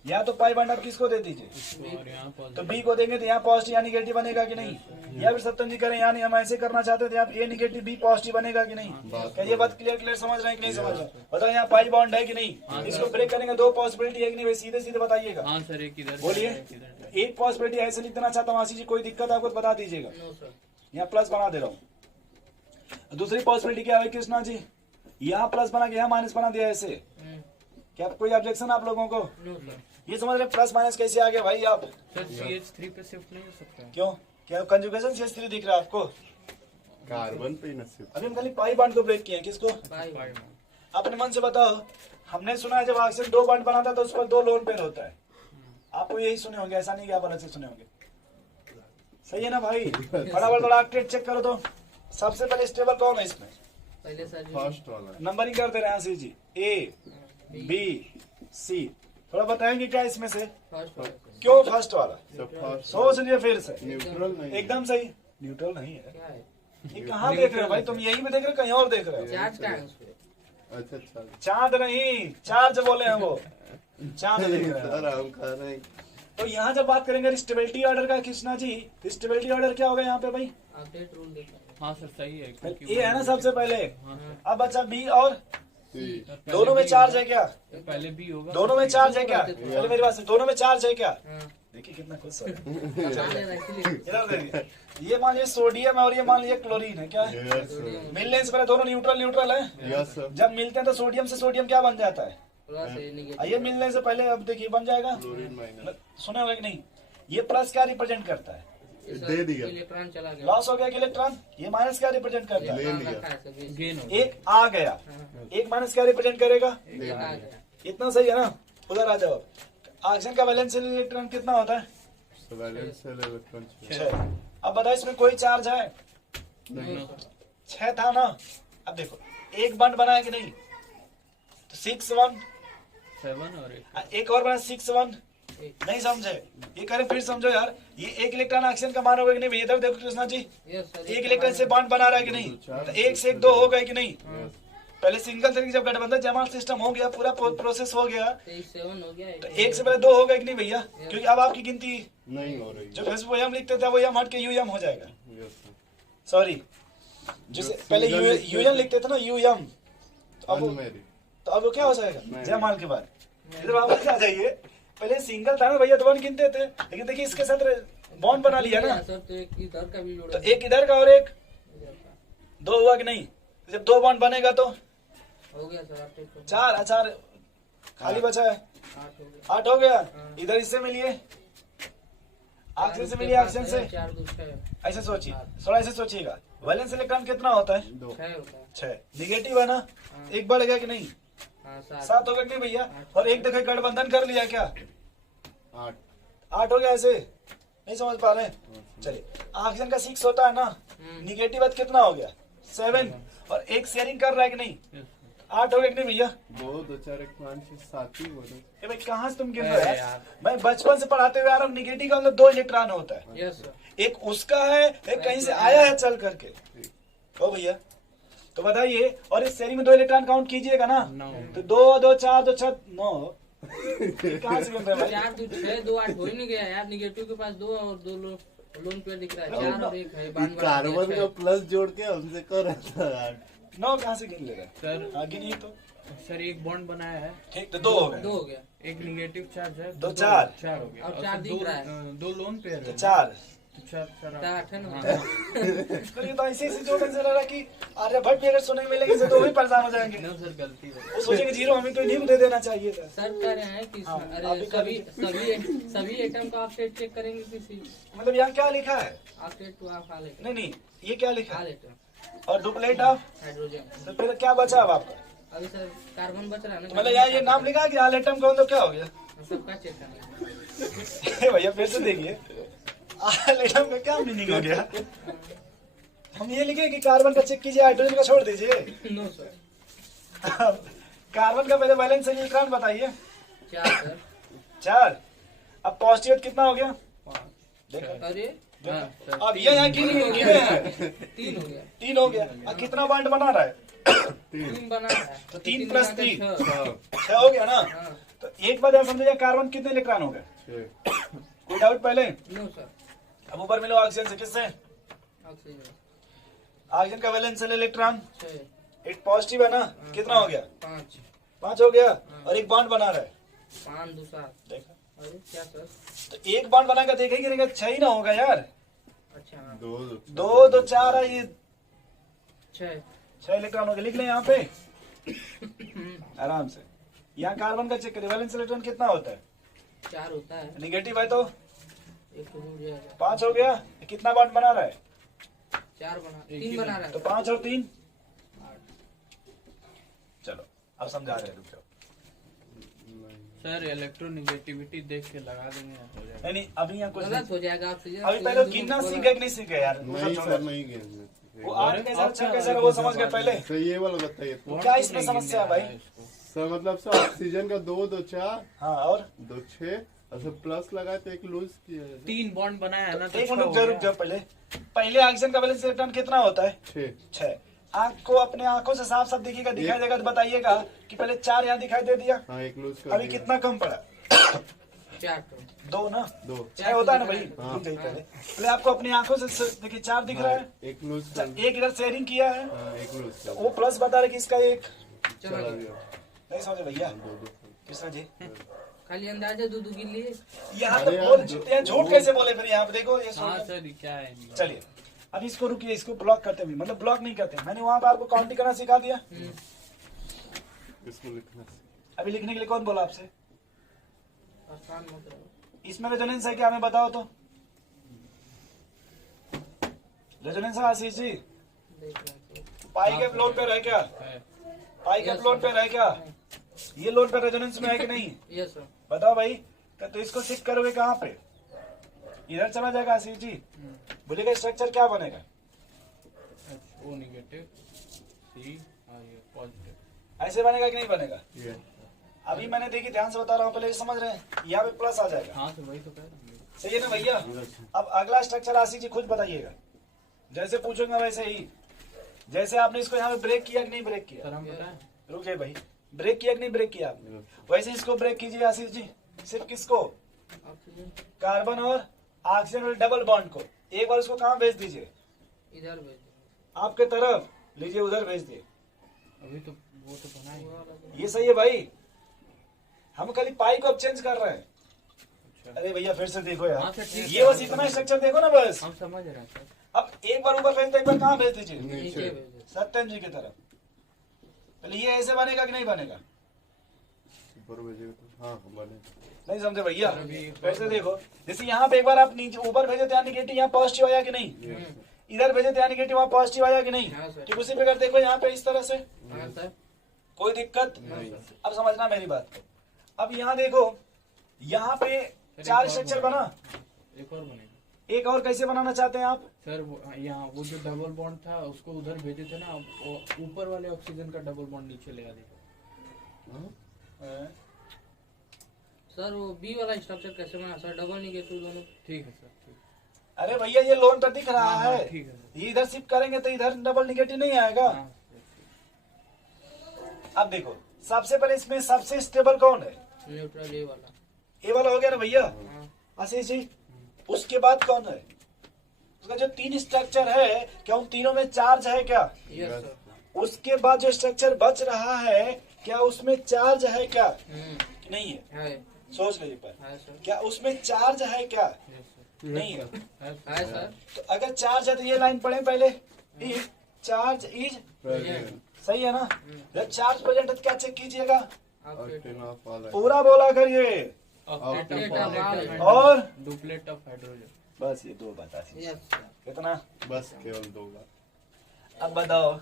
या तो पाई बॉन्ड आप किसको दे दीजिए? और यहाँ तो बी को देंगे तो यहाँ पॉजिटिव या निगेटिव बनेगा कि नहीं? या फिर सप्तम जी करें, यानी हम ऐसे करना चाहते थे, यहाँ ए निगेटिव बी पॉजिटिव बनेगा कि नहीं? क्या ये बात क्लियर समझ रहे हैं कि नहीं समझ रहे? बताओ यहाँ पाई बॉन्ड है कि नहीं? इसको ब्रेक करने का 2 पॉसिबिलिटी है कि नहीं? भाई सीधे सीधे बताइएगा, हाँ सर, एक इधर बोलिए। एक पॉसिबिलिटी ऐसे लिख देना चाहता हूँ आशीष जी, कोई दिक्कत आपको तो बता दीजिएगा। यहाँ प्लस बना दे रहा हूँ। दूसरी पॉसिबिलिटी क्या है कृष्णा जी? यहाँ प्लस बना के यहाँ माइनस बना दिया ऐसे, क्या कोई ऑब्जेक्शन आप लोगों को? ये समझ रहे प्लस माइनस कैसे आ गया भाई आप? सर CH3 पे शिफ्ट नहीं हो सकता है? क्यों, क्या कंजुगेशन CH3 दिख रहा है आपको? कार्बन पे नसीब। अभी हम खाली पाई बॉन्ड को ब्रेक किए हैं, किसको? अपने मन से बताओ। हमने सुना है जब ऑक्सीजन 2 बॉन्ड बनाता है तो उस पर 2 लोन पेयर होता है। आपको यही सुने होंगे, ऐसा नहीं कि आप अलग से सुने होंगे। सही है ना भाई? फटाफट बड़ा ऑक्टेट चेक करो तो। सबसे पहले स्टेबल कौन है इसमें? पहले सर फर्स्ट वाला। नंबरिंग कर दे रहे हैं आशीष जी, ए बी सी। थोड़ा बताएंगे क्या इसमें से? क्यों फर्स्ट वाला? फर्स्ट सोच लिए फिर से। न्यूट्रल नहीं। एकदम सही, न्यूट्रल नहीं है। ये कहाँ देख रहे हो भाई तुम? यही में देख रहे हो, कहीं और देख रहे हो? चार्ज का है उसपे। अच्छा अच्छा। चांद नहीं, चार्ज बोले हैं वो, चांद देख रहे हैं। सर हम खा रहे हैं। तो यहाँ जब बात करेंगे स्टेबिलिटी ऑर्डर का कृष्णा जी, स्टेबिलिटी ऑर्डर क्या होगा यहाँ पे भाई? अपडेट रूल देखा। हाँ सर सही है, क्योंकि ये है ना सबसे पहले। हाँ अब बच्चा बी और सी। सर, दोनों में चार्ज है क्या? पहले भी होगा, दोनों में चार्ज है क्या? पहले मेरी बात सुन, दोनों में चार्ज है क्या? देखिए कितना खुश हो रहा है। इधर देखिए, ये मान लीजिए सोडियम है और ये मान लीजिए क्लोरीन है, क्या है? Yes sir. मिलने से पहले दोनों न्यूट्रल न्यूट्रल है। Yes sir. जब मिलते हैं तो सोडियम से सोडियम क्या बन जाता है? ये मिलने से पहले अब देखिए बन जाएगा, क्लोरीन माइनस। सुने होगा कि नहीं? ये प्लस क्या रिप्रेजेंट करता है? दे दिया। इलेक्ट्रॉन चला गया, लॉस हो गया कि इलेक्ट्रॉन? ये माइनस क्या रिप्रेजेंट करता है? ले लिया। गेन हो एक आ गया, एक माइनस क्या रिप्रेजेंट करेगा? गया। इतना सही है ना? उधर आ जाओ। ऑक्सीजन का वैलेंस इलेक्ट्रॉन कितना होता है? Valence shell electron 6। अब बताओ इसमें कोई चार्ज है? नहीं 6 था ना? अब देखो एक बॉन्ड बना है कि नहीं? तो 6 1, 7 और एक और बना 6 1। नहीं समझे? ये करें फिर समझो यार। ये एक इलेक्ट्रॉन ऑक्सीजन का मान होगा कि नहीं? इधर देखो कृष्णा जी, एक इलेक्ट्रॉन से बॉन्ड बना रहा है कि नहीं? तो 1 से 1 2 हो गए कि नहीं? पहले सिंगल तरीके जब गठबंधन जमाल सिस्टम हो गया, पूरा प्रोसेस हो गया, 7 हो गया, तो 1 से पहले 2 हो गए कि नहीं भैया? क्योंकि अब आपकी गिनती नहीं हो रही। जो फेसबुक एम लिखते थे वो एम हट के यूएम हो जाएगा। Yes sir. सॉरी, जिसे पहले यूएन लिखते थे ना, यूएम, अनमेरिड। तो अब वो क्या हो जाएगा? जयमाल के बाद इधर वापस आ जाइए। पहले सिंगल था ना भैया, तो 1 गिनते थे, लेकिन देखिए इसके साथ बॉन्ड बना लिया ना, सर तो एक इधर का भी तो एक इधर का और एक 2 हुआ कि नहीं? जब 2 बॉन्ड बनेगा तो हो गया सर, अपडेट 4 4 खाली बचा है, 8 हो गया। 8 हो गया। इधर इससे मिलिए, ऑक्सीजन से मिलिए, ऑक्सीजन से। 4 2 6 ऐसे सोचिए, थोड़ा ऐसे सोचिएगा। वैलेंस इलेक्ट्रॉन कितना होता है? 2। 6 होता है। 6। निगेटिव है ना? एक बढ़ गया कि नहीं? हाँ 7 हो गया कि नहीं भैया? और एक देखो गठबंधन कर लिया क्या? 8। 8 हो गया। ऐसे नहीं समझ पा रहे? चलिए, ऑक्सीजन का 6 होता है ना, निगेटिव कितना हो गया? 7। और एक शेयरिंग कर रहा है कि नहीं? 8 हो गया कि नहीं भैया? 2 2 4 1 5 6 7 ही बोले। ए भाई कहाँ से तुम गिन रहे हो? मैं बचपन से पढ़ाते हुए आ रहा हूँ, निगेटिव का मतलब 2 इलेक्ट्रॉन होता है। Yes sir. एक उसका है, एक कहीं से आया है चल करके। ओ भैया, तो बताइए, और इस सेरी में 2 इलेक्ट्रॉन काउंट कीजिएगा ना, 9 तो 2 2 4 2 6 9 कहाँ से मिल रहा है भाई? 4 2 6 2 8 हो ही नहीं गया यार। निगेटिव के पास 2 और 2 लोन पेयर दिख रहा है। 4 और 1 है। बांड बना कार्बन दिया, का छह। प्लस जोड़ के हमसे कर रहा था 9 कहाँ से गिन ले रहा है? सर हाँ गिनिए तो। सर एक बॉन्ड बनाया है, ठीक, तो 2 हो गए। 2 हो गया। एक निगेटिव चार्ज है, दो चार। 4 हो गया। अब और 4 तो दिख रहा है। 2 लोन पेयर तो है। 4। 4 8 है ना। तो ये तो ऐसे ऐसे जोड़ने से लग रहा कि आर्यभट्ट भी अगर सुनने मिलेंगे तो भी परेशान हो जाएंगे। नो सर गलती है। वो सोचेंगे 0 हमें तो न्यू दे देना चाहिए था। सर कह रहे हैं कि हाँ, अरे आप भी सभी एटम का आप सेट चेक करेंगे किसी मतलब यहाँ क्या लिखा है? आप सेट टू आप हाल एटम नहीं नहीं, ये क्या लिखा हाल है? एटम और डुप्लीकेट ऑफ, हाइड्रोजन। तो फिर क्या बचा अब आपका? अभी सर कार्बन बच रहा है तो ना। मतलब यहाँ ये नाम लिखा है कि आल एटम कौन, तो क्या हो गया? सबका चेक करना है। भैया फिर से देखिए, आल एटम का क्या मीनिंग हो गया? हम ये लिखे कि कार्बन का चेक कीजिए, हाइड्रोजन का छोड़ दीजिए। No sir. कार्बन का पहले वैलेंस इलेक्ट्रॉन बताइए। 4 सर। 4। अब पॉजिटिव कितना हो गया? देखो अरे हाँ, सर। अब ये यहाँ की नहीं गिने हैं। 3 हो गया। 3 हो गया। अब कितना बॉन्ड बना रहा है? 3 बना है तो 3 प्लस 3 हाँ 6 हो गया ना। हाँ। तो एक बात आप समझिए, कार्बन कितने इलेक्ट्रॉन हो गए? 6 कोई डाउट पहले? No sir. अब ऊपर मिलो ऑक्सीजन से, किससे? ऑक्सीजन ऑक्सीजन का वैलेंस इलेक्ट्रॉन 6 एक पॉजिटिव है ना, कितना हो गया? 5 5 हो गया। और एक बॉन्ड बना रहा है, 5 2 7। देखा? अरे क्या सर? तो एक बॉन्ड बनाकर देखेंगे 6 ही ना होगा यार। अच्छा हाँ। 2 2 4 है, ये 6 इलेक्ट्रॉन हो गए। लिख लें यहाँ पे आराम से। यहाँ कार्बन का चेक करें, वैलेंस इलेक्ट्रॉन कितना होता है? 4 होता है। निगेटिव है तो एक तो जुड़ जाएगा। 5 हो गया। कितना बॉन्ड बना रहा है? 4 बना 3 बना रहा तो है। 5 और 3। चलो अब समझा रहे हैं, रुक जाओ। सर इलेक्ट्रोनिगेटिविटी देख के लगा देंगे, हो जाएगा। नहीं नहीं, अभी यहाँ कुछ गलत नहीं। हो जाएगा ऑक्सीजन। अभी पहले गिनना सीखे कि नहीं सीखे यार? वो सब नहीं छोड़ो। सर नहीं गए वो आठ कैसा अच्छा कैसा वो समझ गए पहले। सर ये वाला बताइए तो। क्या इसमें समस्या है भाई? सर मतलब सर ऑक्सीजन का 2 2 4 हाँ, और 2 6 और सर प्लस लगाए तो एक लूज किया 3 बॉन्ड बनाया है ना, तो एक 6 मिनट हो रुक गया। जाओ। पहले ऑक्सीजन का वैलेंस इलेक्ट्रॉन कितना होता है? 6। आपको अपने आंखों से साफ साफ दिखेगा, दिखाई देगा तो बताइएगा कि पहले 4 यहाँ दिखाई दे दिया, हाँ एक लूज कर अभी दिया। कितना कम पड़ा? 4 तो 2 ना, 2 6 होता है ना भाई। हाँ। रुक जाइए पहले आपको अपनी आंखों से देखिए 4 दिख रहा है। एक लूज अच्छा, कर एक इधर शेयरिंग किया है, हाँ एक लूज तो कर वो प्लस बता रहे कि इसका एक चला चला गया। दिया नहीं समझे भैया? 2 2 कृष्णा जी खाली अंदाजा दूध गिन लिए। यहाँ तो अरे बोल यार, झूठ हैं, झूठ कैसे बोले फिर यहाँ पे देखो ये हाँ सुन। सर, क्या है इनका? चलिए अब इसको रुकिए, इसको ब्लॉक करते भी, मतलब ब्लॉक नहीं करते। मैंने वहां पर आपको काउंटिंग करना सिखा दिया। इसको लिखना अभी लिखने के लिए कौन बोला आपसे? आसान मत रहो। इसमें रेजोनेंस है क्या, हमें बताओ तो। रेजोनेंस है आशीष जी? देख रहे हैं। पाई के लोड पे रहे क्या? है। पाई के लोड पे रहे क्या? ये लोड पे रेजोनेंस में है कि नहीं? Yes sir. बताओ भाई। तो इसको शिफ्ट करोगे कहाँ पे? इधर चला जाएगा आशीष जी। बोलेगा स्ट्रक्चर क्या बनेगा? O negative, C positive. ऐसे बनेगा कि नहीं बनेगा? ये अभी मैंने देखी, ध्यान से बता रहा हूँ, पहले समझ रहे हैं। यहाँ पे प्लस आ जाएगा, हाँ तो वही तो कह रहा हूँ। सही है ना भैया? अब अगला स्ट्रक्चर आशीष जी खुद बताइएगा, जैसे पूछूंगा वैसे ही। जैसे आपने इसको यहाँ पे ब्रेक किया कि नहीं ब्रेक किया? सर हम बताएं? रुके भाई, ब्रेक किया कि नहीं ब्रेक किया आपने? वैसे इसको ब्रेक कीजिए आशीष जी। सिर्फ किसको? ऑक्सीजन कार्बन और ऑक्सीजन वाले डबल बॉन्ड को। एक बार उसको कहाँ भेज दीजिए? इधर भेज आपके तरफ लीजिए, उधर भेज दिए। अभी तो वो तो बना ही है। दो। ये सही है भाई, हम खाली पाई को अब चेंज कर रहे हैं। अच्छा, अरे भैया फिर से देखो हाँ यार, सर, ठीक ये है। बस इतना स्ट्रक्चर देखो ना बस। हम समझ रहे हैं सर। अब एक बार ऊपर भेज दो, एक बार कहाँ भेज दीजिए? नीचे भेज दो। सत्यम जी की तरफ। पहले ये ऐसे बनेगा कि नहीं बनेगा? ऊपर भेजेगा तो हाँ बने। नहीं समझे भैया? अभी वैसे देखो, जैसे यहाँ पे एक बार आप नीचे ऊपर भेजे तो यहाँ निगेटिव, यहाँ पॉजिटिव आया कि नहीं? इधर भेजे तो यहाँ निगेटिव, वहाँ पॉजिटिव आया कि नहीं? हाँ सर। ठीक उसी प्रकार देखो यहाँ पे इस तरह से, हाँ सर। कोई दिक्कत? नहीं। अब समझना मेरी बात को। अब यहाँ देखो, यहाँ पे 4 स्ट्रक्चर बना, एक और बनेगा एक और कैसे बनाना चाहते हैं आप? सर। यहाँ वो जो डबल बॉन्ड था उसको उधर भेजे थे ना, वो ऊपर वाले ऑक्सीजन का डबल बॉन्ड नीचे ले आ देगा। सर वो बी वाला स्ट्रक्चर कैसे बना सर? डबल निगेटिव दोनों। ठीक है सर, ठीक अरे भैया ये लोन पर दिख रहा हाँ, है, ठीक है सर। ये इधर शिफ्ट करेंगे तो इधर डबल निगेटिव नहीं आएगा। हाँ, अब देखो सबसे पहले इसमें सबसे स्टेबल कौन है? न्यूट्रल ए वाला। ए वाला हो गया ना भैया, हाँ। आशीष जी। उसके बाद कौन है? उसका जो तीन स्ट्रक्चर है, क्या उन तीनों में चार्ज है क्या? Yes sir. उसके बाद जो स्ट्रक्चर बच रहा है, क्या उसमें चार्ज है क्या? कि नहीं है? है। सोच लो एक बार, है सर। क्या उसमें चार्ज है क्या? Yes sir. नहीं है। है सर। तो अगर चार्ज है तो ये लाइन पढ़े पहले, इज चार्ज इज, प्रेजेंट सही है ना? जब चार्ज प्रेजेंट है तो क्या चेक कीजिएगा? ऑक्टेन ऑफ ऑल पूरा बोला करिए। और डुप्लेट ऑफ हाइड्रोजन। बस ये दो बता दी। Yes sir. कितना? बस केवल 2 बार। अब बताओ,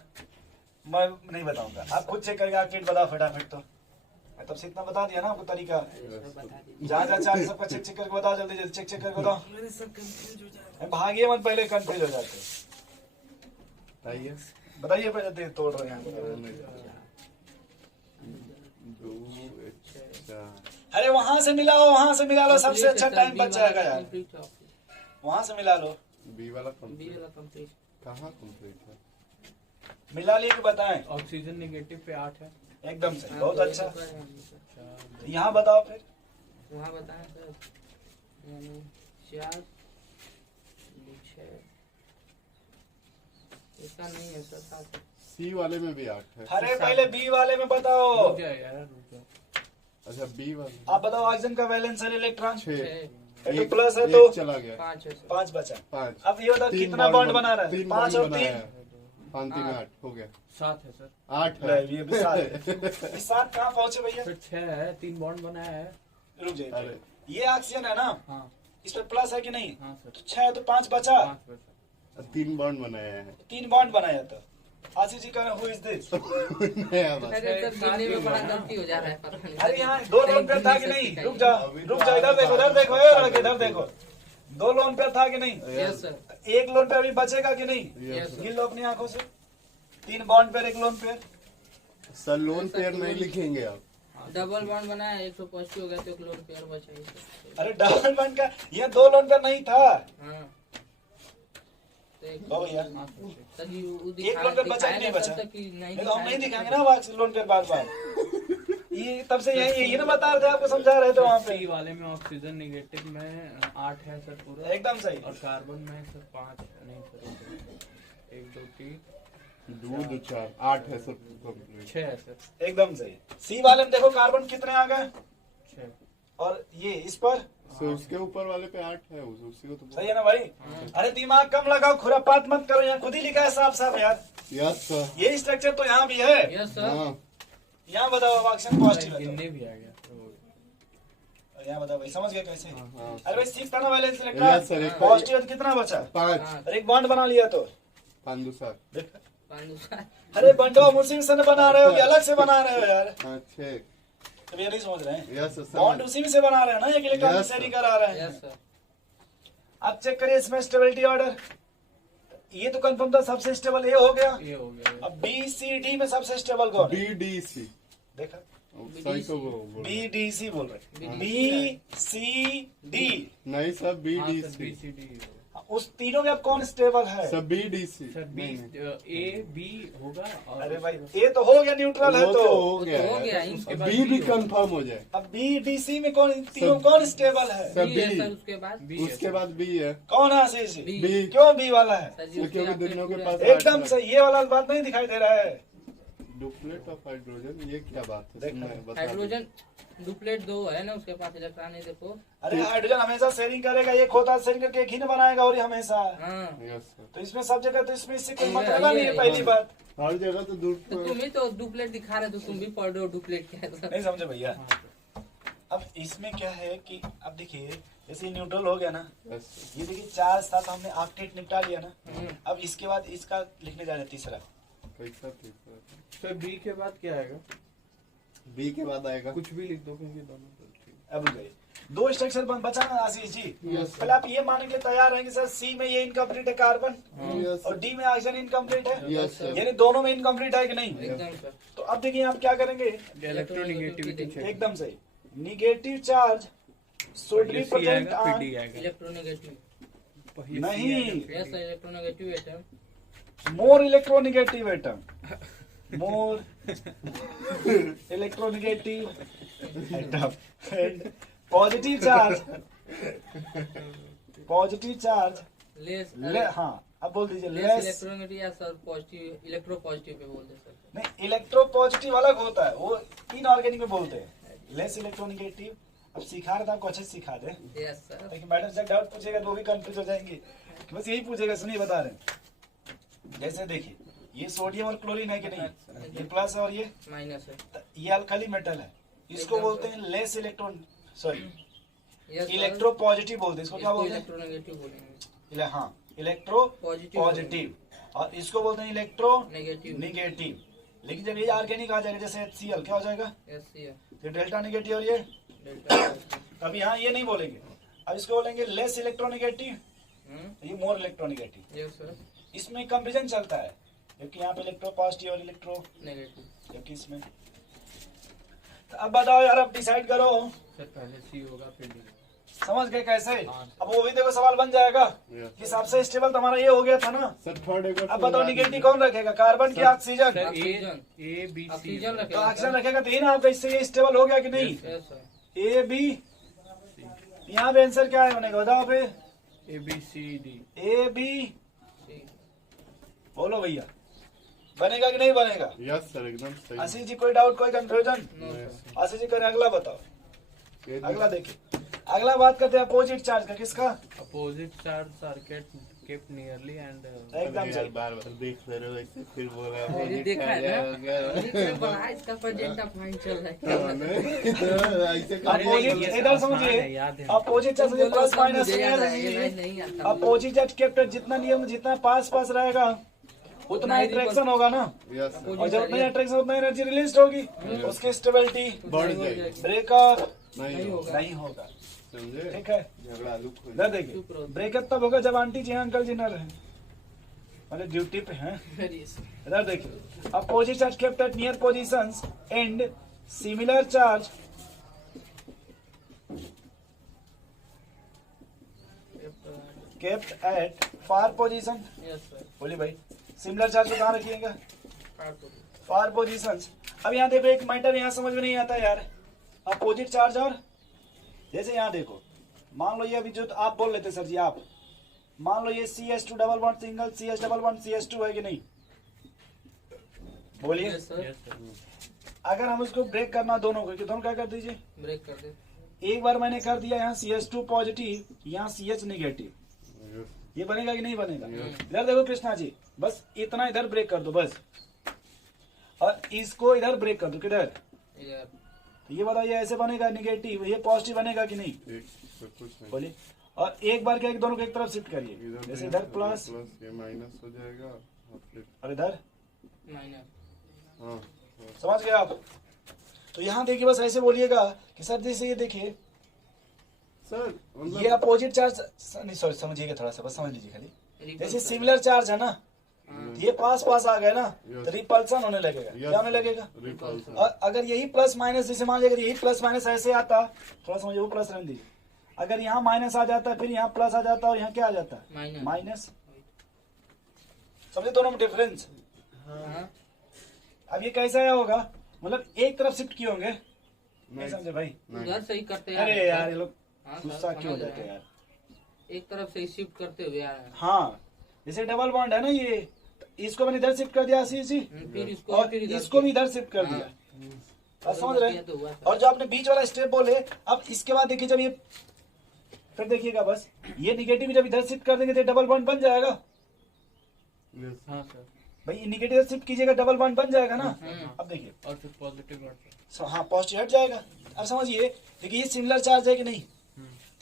मैं नहीं बताऊंगा, आप खुद चेक करके आके बताओ फटाफट। तो मैं तब से इतना बता दिया ना आपको तरीका। बता दीजिए। जहाँ जहाँ चार्ज सबका चेक चेक करके बताओ, जल्दी जल्दी चेक करके बताओ। भागिए मत, पहले कंफ्यूज हो जाते। बताइए। बताइए पहले, तोड़ रहे हैं। 2 4 अरे वहां से मिला लो, वहां से मिला लो, सबसे अच्छा टाइम बच जाएगा यार। वहां से मिला लो, बी वाला बी कंप्लीट वाला कंप्लीट। कहाँ कंप्लीट है? मिला लिए कि बताएं? ऑक्सीजन नेगेटिव पे 8 है। एकदम से, बहुत अच्छा। अच्छा, यहाँ बताओ फिर। वहाँ बताएं सर। 4 6 इसका नहीं है सर, 7 है। सी वाले में भी 8 है। अरे पहले बी वाले में बताओ। रुक जा यार, रुक जा। अच्छा बी वाले आप बताओ, ऑक्सीजन का वैलेंस है इलेक्ट्रॉन 6 तो प्लस है तो चला गया 5 है सर। 5 बचा। 5। अब ये बताओ कितना बॉन्ड बना रहा है? 5 और 3। 5 3 8 हो गया। 7 है सर। 8 ले, है। ये भी 7 है। इस 7 कहाँ पहुंचे भैया? फिर 6 है, 3 बॉन्ड बनाया है। रुक जाइए, अरे ये ऑक्सीजन है ना, हाँ इस पर प्लस है कि नहीं? हाँ सर। तो 6 तो 5 बचा, 5 बचा। 3 बॉन्ड बनाया है। 3 बॉन्ड बनाया था। आशीष जी कह रहे हु इज दिस? नया बस। अरे सर गिनने में बड़ा गलती हो जा रहा है, पता नहीं। अरे यहाँ 2 लोन पेयर था कि नहीं? रुक जा, रुक जा, इधर देखो, इधर देखो, ए लड़के इधर देखो। 2 लोन पेयर था कि नहीं? Yes sir. 1 लोन पेयर अभी बचेगा कि नहीं? यस गिन लो अपनी आंखों से। 3 bond pair, 1 lone pair. Sir lone pair नहीं लिखेंगे आप। डबल बॉन्ड बनाया, 1 तो पॉजिटिव हो गया तो 1 लोन पेयर बचा ही सर। अरे डबल बॉन्ड का ये 2 लोन पेयर नहीं था। हाँ। तो लो भैया, हाँ सर। सर ये वो एक लोन पेयर बचा कि नहीं बचा? नहीं तो हम नहीं दिखाएंगे ना वाक्स लोन पेयर बार बार। ये तब से यही ना बता रहे थे, आपको समझा रहे थे वहाँ पे। सी वाले में ऑक्सीजन नेगेटिव में 8 है सर पूरा। एकदम सही। और कार्बन में सर 5 नहीं सर। 1 2 3 2 2 4 8 है सब कंप्लीट। 6 है सर। एकदम सही। सी वाले में देखो कार्बन कितने आ गए, 6 और ये इस पर सो उसके ऊपर वाले पे 8 है, उसी को तो सही है ना भाई? अरे दिमाग कम लगाओ, खुरापात मत करो, यहाँ खुद ही लिखा है साफ साफ यार। Yes sir. ये स्ट्रक्चर तो यहाँ भी है। Yes sir. हाँ यहाँ बताओ ऑक्सीजन पॉजिटिव है गिनने भी आ गया। और यहाँ बताओ भाई, समझ गए कैसे? हाँ अरे भाई 6 था ना वैलेंस Yes, sir, इलेक्ट्रॉन, एक- पॉजिटिव है तो कितना बचा? 5 हाँ। और 1 बॉन्ड बना लिया तो 5 2 7 देख। पांडु सर। अरे बंडो उसी से बना रहे हो कि अलग से बना रहे हो यार? 6 तो ये नहीं समझ रहे हैं। Yes bond sir. उसी में से बना रहे हैं ना, एक इलेक्ट्रॉन Yes, शेयरिंग sir. करा रहे हैं। Yes sir. अब चेक करिए इसमें स्टेबिलिटी ऑर्डर। ये तो कंफर्म था, सबसे स्टेबल ये हो गया। ये हो गया। अब बी सी डी में सबसे स्टेबल कौन है? बी डी सी देखा, सही को बोल बी डी सी बोल रहे, BDC बी सी डी। नहीं सर बी हाँ डी सर, सी BCD उस तीनों में अब कौन स्टेबल है? Sir B D C sir B A B होगा और अरे भाई ये तो हो गया, न्यूट्रल है वो तो। तो हो वो तो हो गया, गया इसके बाद बी भी B होगा। कंफर्म हो जाए। अब बी डी सी में कौन, तीनों सब- कौन स्टेबल है? सर बी है B। सर, उसके बाद B है उसके सर। बाद बी है। कौन है आशीष जी? बी। बी क्यों बी वाला है? सर जी, क्योंकि उसके बाद दोनों के फिर पास पूरा- एकदम सही, ये वाला बात नहीं दिखाई दे रहा है। डुप्लेट ऑफ हाइड्रोजन, ये क्या बात है? देखा। मैं बता दूं। हाइड्रोजन डुप्लेट 2 है ना, उसके पास इलेक्ट्रॉन है, देखो। अरे हाइड्रोजन हमेशा शेयरिंग करेगा, ये खोता शेयरिंग करके एक ही ने बनाएगा, और ये हमेशा। हाँ। Yes sir. तो इसमें सब जगह, तो इसमें इससे कोई ये- मतलब नहीं है। ये- पहली बात हर जगह तो दूर तो तुम ही तो डुप्लेट दिखा रहे, तो तुम भी पढ़ रहे हो डुप्लेट क्या है सर। नहीं समझे भैया। हाँ सर। अब इसमें क्या है कि अब देखिए, जैसे ये न्यूट्रल हो गया ना, यस ये देखिए 4 7 हमने ऑक्टेट निपटा लिया ना। हम्म। अब इसके बाद इसका लिखने जा रहे हैं तीसरा। कैसा तीसरा? सर बी के बाद क्या आएगा? बी के बाद आएगा कुछ भी लिख दो क्योंकि दोनों तो ठीक। अब गए 2 स्ट्रक्चर बचा ना आशीष जी। Yes, पहले आप ये मानने के लिए तैयार हैं कि सर सी में ये इनकम्प्लीट है कार्बन, यस और डी में ऑक्सीजन इनकम्प्लीट है, यस सर। यानी दोनों में इनकम्प्लीट है कि नहीं? एकदम सर। तो अब देखिए आप क्या करेंगे, इलेक्ट्रोनेगेटिविटी चेक। एकदम सही। Negative charge should be present फिर ऑन, डी आएगा। इलेक्ट्रोनेगेटिव। पहले नहीं। C आएगा, yes sir, electronegative atom. More electronegative atom. more electronegative atom and positive charge less हाँ अब बोल दीजिए लेस लेस इलेक्ट्रोनेगेटिव या सर पॉजिटिव इलेक्ट्रो पॉजिटिव पे बोल दे सर। नहीं इलेक्ट्रो पॉजिटिव अलग होता है, वो इनऑर्गेनिक में बोलते हैं लेस इलेक्ट्रोनेगेटिव। अब सिखा रहा था आपको, अच्छे से सिखा दे, यस सर। लेकिन मैडम से डाउट पूछेगा तो वो भी कंफ्यूज हो जाएंगे। बस यही पूछेगा, सुनिए बता रहे हैं। जैसे देखिए ये सोडियम और क्लोरीन है कि नहीं, ये प्लस है और ये माइनस है। ये अल्कली मेटल है, इसको बोलते हैं less electron sorry yes electro positive बोलते हैं। इसको क्या बोलते हैं? इलेक्ट्रोनेगेटिव बोलेंगे। हाँ इलेक्ट्रो पॉजिटिव पॉजिटिव, और इसको बोलते हैं इलेक्ट्रो नेगेटिव निगेटिव। लेकिन जब ये ऑर्गेनिक आ जाएगा जैसे HCl क्या हो जाएगा? यस सी ये डेल्टा निगेटिव और ये डेल्टा अब यहाँ ये नहीं बोलेंगे, अब इसको बोलेंगे लेस इलेक्ट्रोनिगेटिव, ये मोर इलेक्ट्रोनिगेटिव। यस सर इसमें कंपेरिजन चलता है, जबकि यहाँ पे इलेक्ट्रो पॉजिटिव और इलेक्ट्रो नेगेटिव। जबकि इसमें। तो अब बताओ यार, अब डिसाइड करो, सर पहले सी होगा फिर डी। समझ गए कैसे? हाँ। अब वो भी देखो सवाल बन जाएगा Yes. कि सबसे स्टेबल तुम्हारा ये हो गया था ना। सर थर्ड एक अब बताओ निगेटिव कौन रखेगा, कार्बन की oxygen? Sir oxygen A B C oxygen तो रखेगा ऑक्सीजन रखेगा तो ये ना आपका, इससे ये स्टेबल हो गया कि नहीं? Yes sir. ए बी, यहाँ पे आंसर क्या है बनेगा बताओ पे? A B C D. A B C बोलो भैया, बनेगा कि नहीं बनेगा? यस सर एकदम सही। आशीष जी कोई डाउट कोई confusion? No sir. Ashish ji करें, अगला बताओ। ये अगला देखिए, अगला बात करते हैं अपोजिट चार्ज का। किसका? Opposite charge are kept nearly and एकदम यार सही। बार बार देख रहे हो ऐसे फिर बोल रहा है ये opposite देखा है charge ना? हो गया। इतने बड़ा इसका पर डेल्टा फाइन चल रहा है। हाँ, नहीं, तो ऐसे कर- अपोजिट इधर समझिए, याद है। अपोजिट चार्ज बोलो, प्लस सब माइनस मुझे याद है, ये लाइन नहीं आता। अपोजिट चार्ज केप्टर जितना नियम जितना पास पास रहेगा उतना अट्रैक्शन होगा ना, यस सर और जब उतना अट्रैक्शन उतना एनर्जी रिलीज होगी, उसकी स्टेबिलिटी बढ़ जाएगी। ब्रेकअप नहीं होगा नहीं होगा। समझे ठीक है, झगड़ा लुक हो इधर देखिए, चुप रहो। ब्रेकअप तब होगा जब आंटी जी अंकल जी न रहे, मतलब ड्यूटी पे हैं। इधर देखिए, opposite charge kept at near positions and similar charge kept at far position. Yes sir. बोलिए भाई, सिमिलर चार्ज को कहाँ रखिएगा? कार्ड फार पोजीशंस। अब यहाँ देखो एक मैटर यहाँ समझ में नहीं आता यार, अपोजिट चार्ज और जैसे यहाँ देखो, मान लो ये अभी जो आप बोल लेते सर जी, आप मान लो ये CH2 double bond single CH double bond CH2 है कि नहीं? बोलिए। Yes sir. Yes, sir. अगर हम उसको ब्रेक करना दोनों को, कि दोनों क्या कर दीजिए? ब्रेक कर दे। एक बार मैंने कर दिया यहाँ CH2 पॉजिटिव, यहाँ CH नेगेटिव, यस ये बनेगा कि नहीं बनेगा? Yes. इधर देखो कृष्णा जी, बस इतना इधर ब्रेक कर दो बस, और इसको इधर ब्रेक कर दो। किधर? इधर तो ये बताओ, ये ऐसे बनेगा नेगेटिव, ये पॉजिटिव बनेगा कि नहीं? एक सब कुछ नहीं बोलिए। और एक बार क्या, दोनों को एक तरफ शिफ्ट करिए, इधर जैसे भी इधर है, प्लस ये माइनस हो जाएगा और फिर और इधर, माइनस। हाँ समझ गए आप? तो यहाँ देखिए, बस ऐसे बोलिएगा कि सर जैसे ये देखिए, सर ये मतलब अपोजिट चार्ज नहीं, सॉरी समझिएगा थोड़ा सा, बस समझ लीजिए खाली। जैसे रिपल्स सिमिलर चार्ज है ना, हाँ। ये पास पास आ गए ना, Yes. तो रिपल्सन होने लगेगा। क्या होने लगेगा? रिपल्सन और अगर यही प्लस माइनस, जैसे मान लीजिए अगर यही प्लस माइनस ऐसे आता, थोड़ा समझिए, वो प्लस रहने दीजिए, अगर यहाँ माइनस आ जाता है फिर यहाँ प्लस आ जाता है और यहाँ क्या आ जाता है? माइनस। माइनस। समझे दोनों में डिफरेंस? हाँ। अब ये कैसा आया होगा, मतलब एक तरफ शिफ्ट किए होंगे, नहीं नहीं समझे भाई? उधर सही करते हैं। अरे यार ये लोग हाँ सर, गुस्सा क्यों हो समझ जाते रहे हैं हैं। यार? एक तरफ से शिफ्ट करते हुए आ रहे हैं। हाँ, जैसे डबल बॉन्ड है ना ये, तो इसको मैंने इधर शिफ्ट कर दिया आशीष जी, फिर इसको और फिर इधर इसको भी इधर शिफ्ट कर हाँ। दिया। अब समझ रहे हैं? तो हुआ सर। और जो आपने बीच वाला स्टेप बोले, अब इसके बाद देखिए, जब ये फिर देखिएगा, बस ये निगेटिव जब इधर शिफ्ट कर देंगे तो डबल बॉन्ड बन जाएगा। यस हाँ सर। भाई निगेटिव शिफ्ट कीजिएगा, डबल बॉन्ड बन जाएगा ना। हम्म। अब देखिए, और फिर पॉजिटिव और हाँ पॉजिटिव हट जाएगा। अब समझिए, देखिए ये सिमिलर चार्ज है कि नहीं?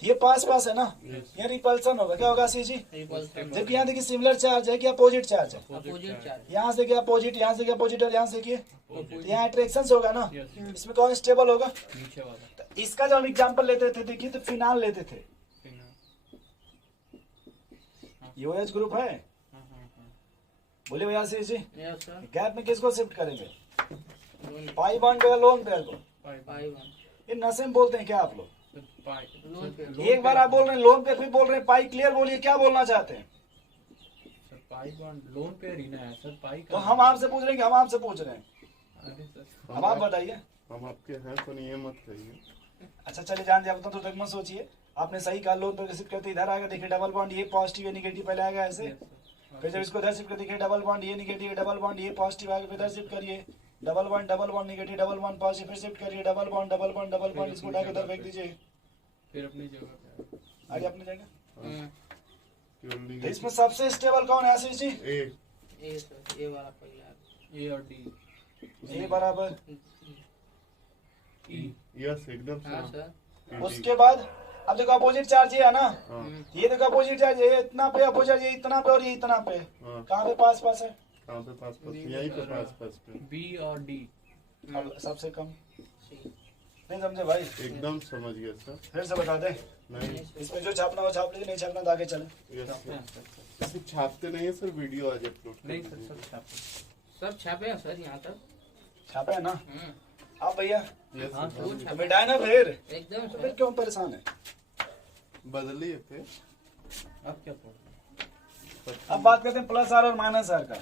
तो ये पास पास है ना, ये रिपल्सन होगा। क्या होगा आशीष जी? रिपल्स जबकि यहाँ देखिए सिमिलर चार्ज है कि अपोजिट चार्ज है? Opposite charge. यहाँ से क्या अपोजिट, यहाँ से क्या अपोजिट, और यहाँ से देखिए तो यहाँ अट्रैक्शन होगा ना। Yes. इसमें कौन स्टेबल होगा? नीचे वाला तो इसका जब हम एग्जांपल लेते थे, देखिए तो फिनाल लेते थे, ये OH ग्रुप है। बोले भैया Ashish ji, yes sir. Gap में किसको शिफ्ट करेंगे? लोन पाई बॉन्ड या लोन पेयर को? पाई वन। ये नशे में बोलते हैं क्या आप लोग? लोन पे एक बार आप बोल रहे हैं लोन पेयर, फिर बोल रहे हैं पाई। क्लियर बोलिए, क्या बोलना चाहते हैं? पाई बॉन्ड लोन पेयर ही ना है सर, पाई तो का हम आपसे पूछ रहे हैं कि हम आपसे पूछ रहे हैं, अरे सर अब आप बताइए। हम आपके हैं तो नहीं, ये मत कहिए। अच्छा चलिए जान दिया, तो तक मत सोचिए, आपने सही कहा, लोन पर शिफ्ट करते इधर आएगा, देखिए डबल बॉन्ड ये पॉजिटिव है निगेटिव पहले आएगा ऐसे, फिर जब इसको इधर शिफ्ट कर देखिए डबल बॉन्ड ये निगेटिव, डबल बॉन्ड ये पॉजिटिव आएगा, फिर इधर शिफ्ट करिए double bond negative, double bond positive, फिर शिफ्ट करिए डबल बॉन्ड, इसको उठा के उधर फेंक दीजिए, फिर अपनी जगह पे आगे अपनी जगह। केवल तो निगेटिव। इसमें सबसे स्टेबल कौन है आशीष जी? ए ए सर, ए वाला पहला। ए और डी ए बराबर ई। यस एकदम हाँ सही। सर। उसके बाद अब देखो अपोजिट चार्ज ये है ना, हाँ ये देखो अपोजिट चार्ज ये इतना पे, अपोजिट ये इतना पे और ये इतना पे, हाँ। कहाँ पे पास पास है? कहाँ पे पास पास? यहीं पे पास पास पे। बी और डी अब सबसे कम सी। नहीं समझे भाई, एकदम समझ गया सर। फिर से बता दे, नहीं इसमें जो छापना हो छाप लीजिए, नहीं छापना तो आगे चले। यस छापते हैं सर। सर। इसे छापते नहीं है सर, वीडियो आज अपलोड कर नहीं सर, दीजिए। सब छापते सब छापे हैं सर यहाँ तक। छापे है ना हम्म, आप भैया, यस हाँ, सर। वो तो छापे मिटाए ना फिर, एकदम तो फिर सर। क्यों परेशान है? बदलिए फिर। अब क्या पढ़ अब बात करते हैं प्लस आर और माइनस आर का।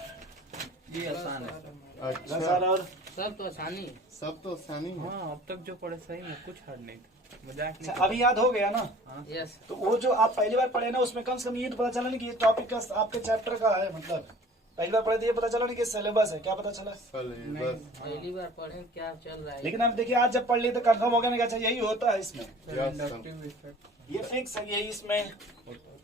ये आसान है प्लस अच्छा आर और सब तो आसानी है। सब तो आसानी है। हाँ, अब तक जो पढ़े सही में कुछ हार्ड नहीं था, मजाक अच्छा, नहीं अभी याद हो गया ना? हाँ यस। तो वो जो आप पहली बार पढ़े ना, उसमें कम से कम ये तो पता चला नहीं कि ये टॉपिक का आपके चैप्टर का है, मतलब पहली बार पढ़े तो ये पता चला नहीं कि सिलेबस है, क्या पता चला? सिलेबस। पहली बार पढ़े क्या चल रहा है। लेकिन अब देखिए आज जब पढ़ लिए तो कंफर्म हो गया ना कि अच्छा यही होता है इसमें, इंडक्टिव इफेक्ट ये फिक्स है, यही इसमें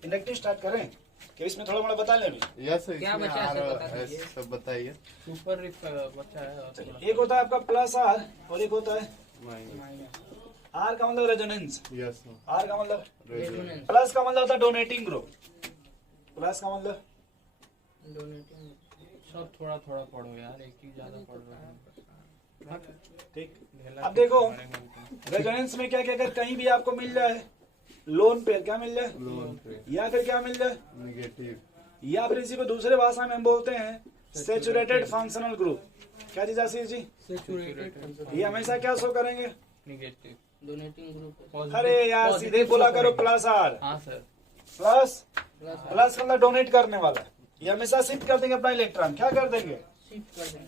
इंडक्टिव स्टार्ट करें कि इसमें थोड़ा मोड़ा बता लें? यस क्या इसमें बचा आ है, सब रहा बता है, दीजिए। सब बताइए। सुपर रिफ बच्चा है और थोड़ा एक होता है आपका प्लस आर और एक होता है माइनस। माइनस। आर का मतलब रेजोनेंस, यस आर का मतलब रेजोनेंस। प्लस का मतलब होता है डोनेटिंग ग्रुप, प्लस का मतलब डोनेटिंग। सब थोड़ा थोड़ा पढ़ो यार, एक ही ज्यादा पढ़ रहे हैं। ठीक। ढेला अब देखो मारेंगे उनको। रेजोनेंस में क्या क्या, अगर कहीं भी आपको मिल जाए लोन पेयर, क्या मिल जाए, लोन पे या फिर क्या मिल जाए, निगेटिव। या फिर इसी को दूसरे भाषा में हम बोलते हैं सेचुरेटेड फंक्शनल ग्रुप। क्या चीज आशीष जी? सैचुरेटेड ये हमेशा क्या शो करेंगे? Negative donating group. पॉजिटिव- अरे यार पॉजिटिव सीधे बोला शो करो करेंगे। प्लस आर, हाँ सर, प्लस प्लस प्लस का मतलब डोनेट करने वाला, ये हमेशा शिफ्ट कर देंगे अपना इलेक्ट्रॉन, क्या कर देंगे? शिफ्ट कर देंगे।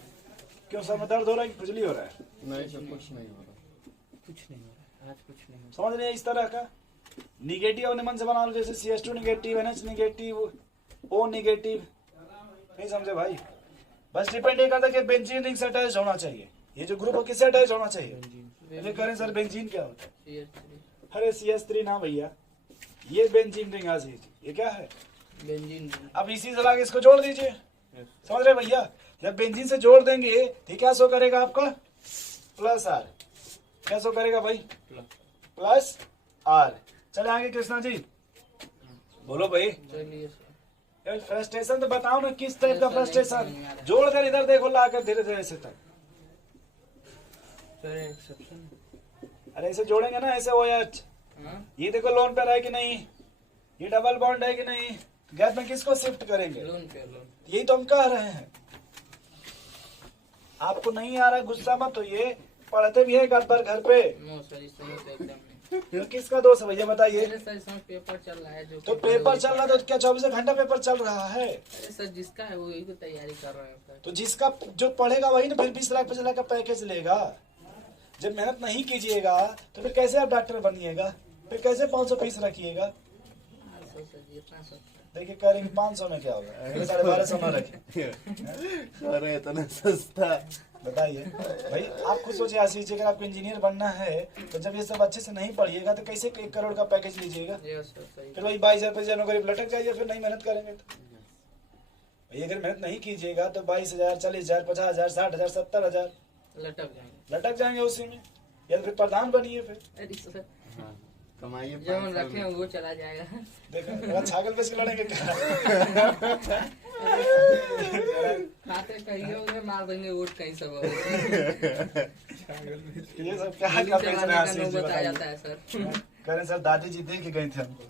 क्यों सर में दर्द हो रहा है कि खुजली हो रहा है? नहीं सर कुछ नहीं हो रहा। कुछ नहीं हो रहा है, आज कुछ नहीं हो समझ रहे हैं इस तरह का निगेटिव अपने मन से बना लो, जैसे CH2 negative, NH negative, O negative, नहीं समझे भाई? बस डिपेंड ये करता है कि बेंजीन रिंग से अटैच होना चाहिए, ये जो ग्रुप है किससे अटैच होना चाहिए? ये करें सर बेंजीन क्या होता है? CH3 अरे CH3 ना भैया, ये बेंजीन रिंग आशीष, ये क्या है? बेंजीन। अब इसी से लाके इसको जोड़ दीजिए, समझ रहे भैया? जब बेंजीन से जोड़ देंगे तो क्या शो करेगा आपका? Plus are. क्या शो करेगा भाई? प्लस। Plus R. चले आगे कृष्णा जी, बोलो भाई। चलिए सर। यार फ्रस्ट्रेशन तो बताओ ना, किस टाइप का नहीं, नहीं फ्रस्ट्रेशन? आ रहा। जोड़ कर इधर देखो, ला कर धीरे धीरे ऐसे तक। सर एक्सेप्शन अरे ऐसे जोड़ेंगे ना, ऐसे OH, हाँ, ये देखो लोन पर है कि नहीं, ये डबल बॉन्ड है कि नहीं, गैस में किसको शिफ्ट करेंगे? लोन पे लोन। यही तो हम कह रहे हैं। आपको नहीं आ रहा गुस्सा मत, तो ये पढ़ते भी है एक आध बार घर पे, नो सर, इस समय तो एकदम नहीं। फिर किसका दोष है भैया बताइए? अरे सर, इस समय पेपर चल रहा है जो तो पेपर चल रहा है, तो क्या 24 घंटा पेपर चल रहा है? अरे सर, जिसका है वो यही तो तैयारी कर रहे हैं सर। तो जिसका जो पढ़ेगा वही ना फिर 20 लाख 25 लाख का पैकेज लेगा। जब मेहनत नहीं कीजिएगा तो फिर कैसे आप डॉक्टर बनिएगा? फिर कैसे 500 फीस रखिएगा? सर जितना सब देखिए करेंगे 500 में क्या होगा, 1250 में रखें। अरे इतना सस्ता। बताइए भाई, आप खुद सोचिए आशीष जी, अगर आपको इंजीनियर बनना है तो जब ये सब अच्छे से नहीं पढ़िएगा तो कैसे 1 करोड़ का पैकेज लीजिएगा? यस सर, सही। फिर वही 22,000 25,000 नौकरी पे लटक जाइए, फिर नहीं मेहनत करेंगे तो। भाई अगर मेहनत नहीं कीजिएगा तो 22,000 40,000 50,000 60,000 70,000 लटक जाएंगे। लटक जाएंगे उसी में, या तो फिर प्रधान बनिए फिर। अरे सर, हाँ, कमाइए जो 5 हम साल रखे हैं में। वो चला जाएगा। देखो छागल पे से लड़ेंगे क्या? खाते कहीं होंगे, मार देंगे वोट कहीं सब। ये सब क्या गोली का चलाने पेंशन है का आशीष जी नौबत आ बताइए? जाता है सर। करें सर, दादी जी दे के गए थे हमको।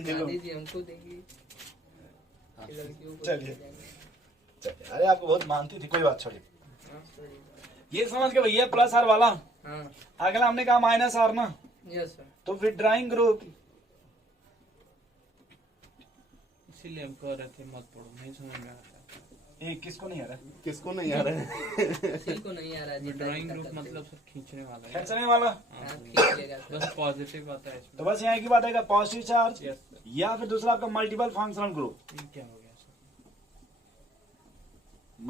ये लो, दादी जी हमको देंगी, लड़कियों को चलिए। देंगे। चलिए, अरे आपको बहुत मानती थी, कोई बात छोड़िए। हाँ, सॉरी। ये समझ के भैया प्लस आर वाला। हाँ, अगला हमने कहा माइनस आर ना, यस सर। तो विड्राइंग ग्रुप इसीलिए हम कह रहे थे मत पढ़ो, नहीं समझ में आ रहा। ये किसको नहीं आ रहा किसको नहीं आ रहा है? किसी को नहीं आ रहा है ड्राइंग ग्रुप मतलब सब खींचने वाला है। खींचने वाला? हाँ, खींच लेगा सर। बस पॉजिटिव आता है इसमें। तो बस यहाँ की बात आएगा पॉजिटिव चार्ज, यस सर। या फिर दूसरा आपका मल्टीपल फंक्शनल ग्रुप, ये क्या हो गया सर?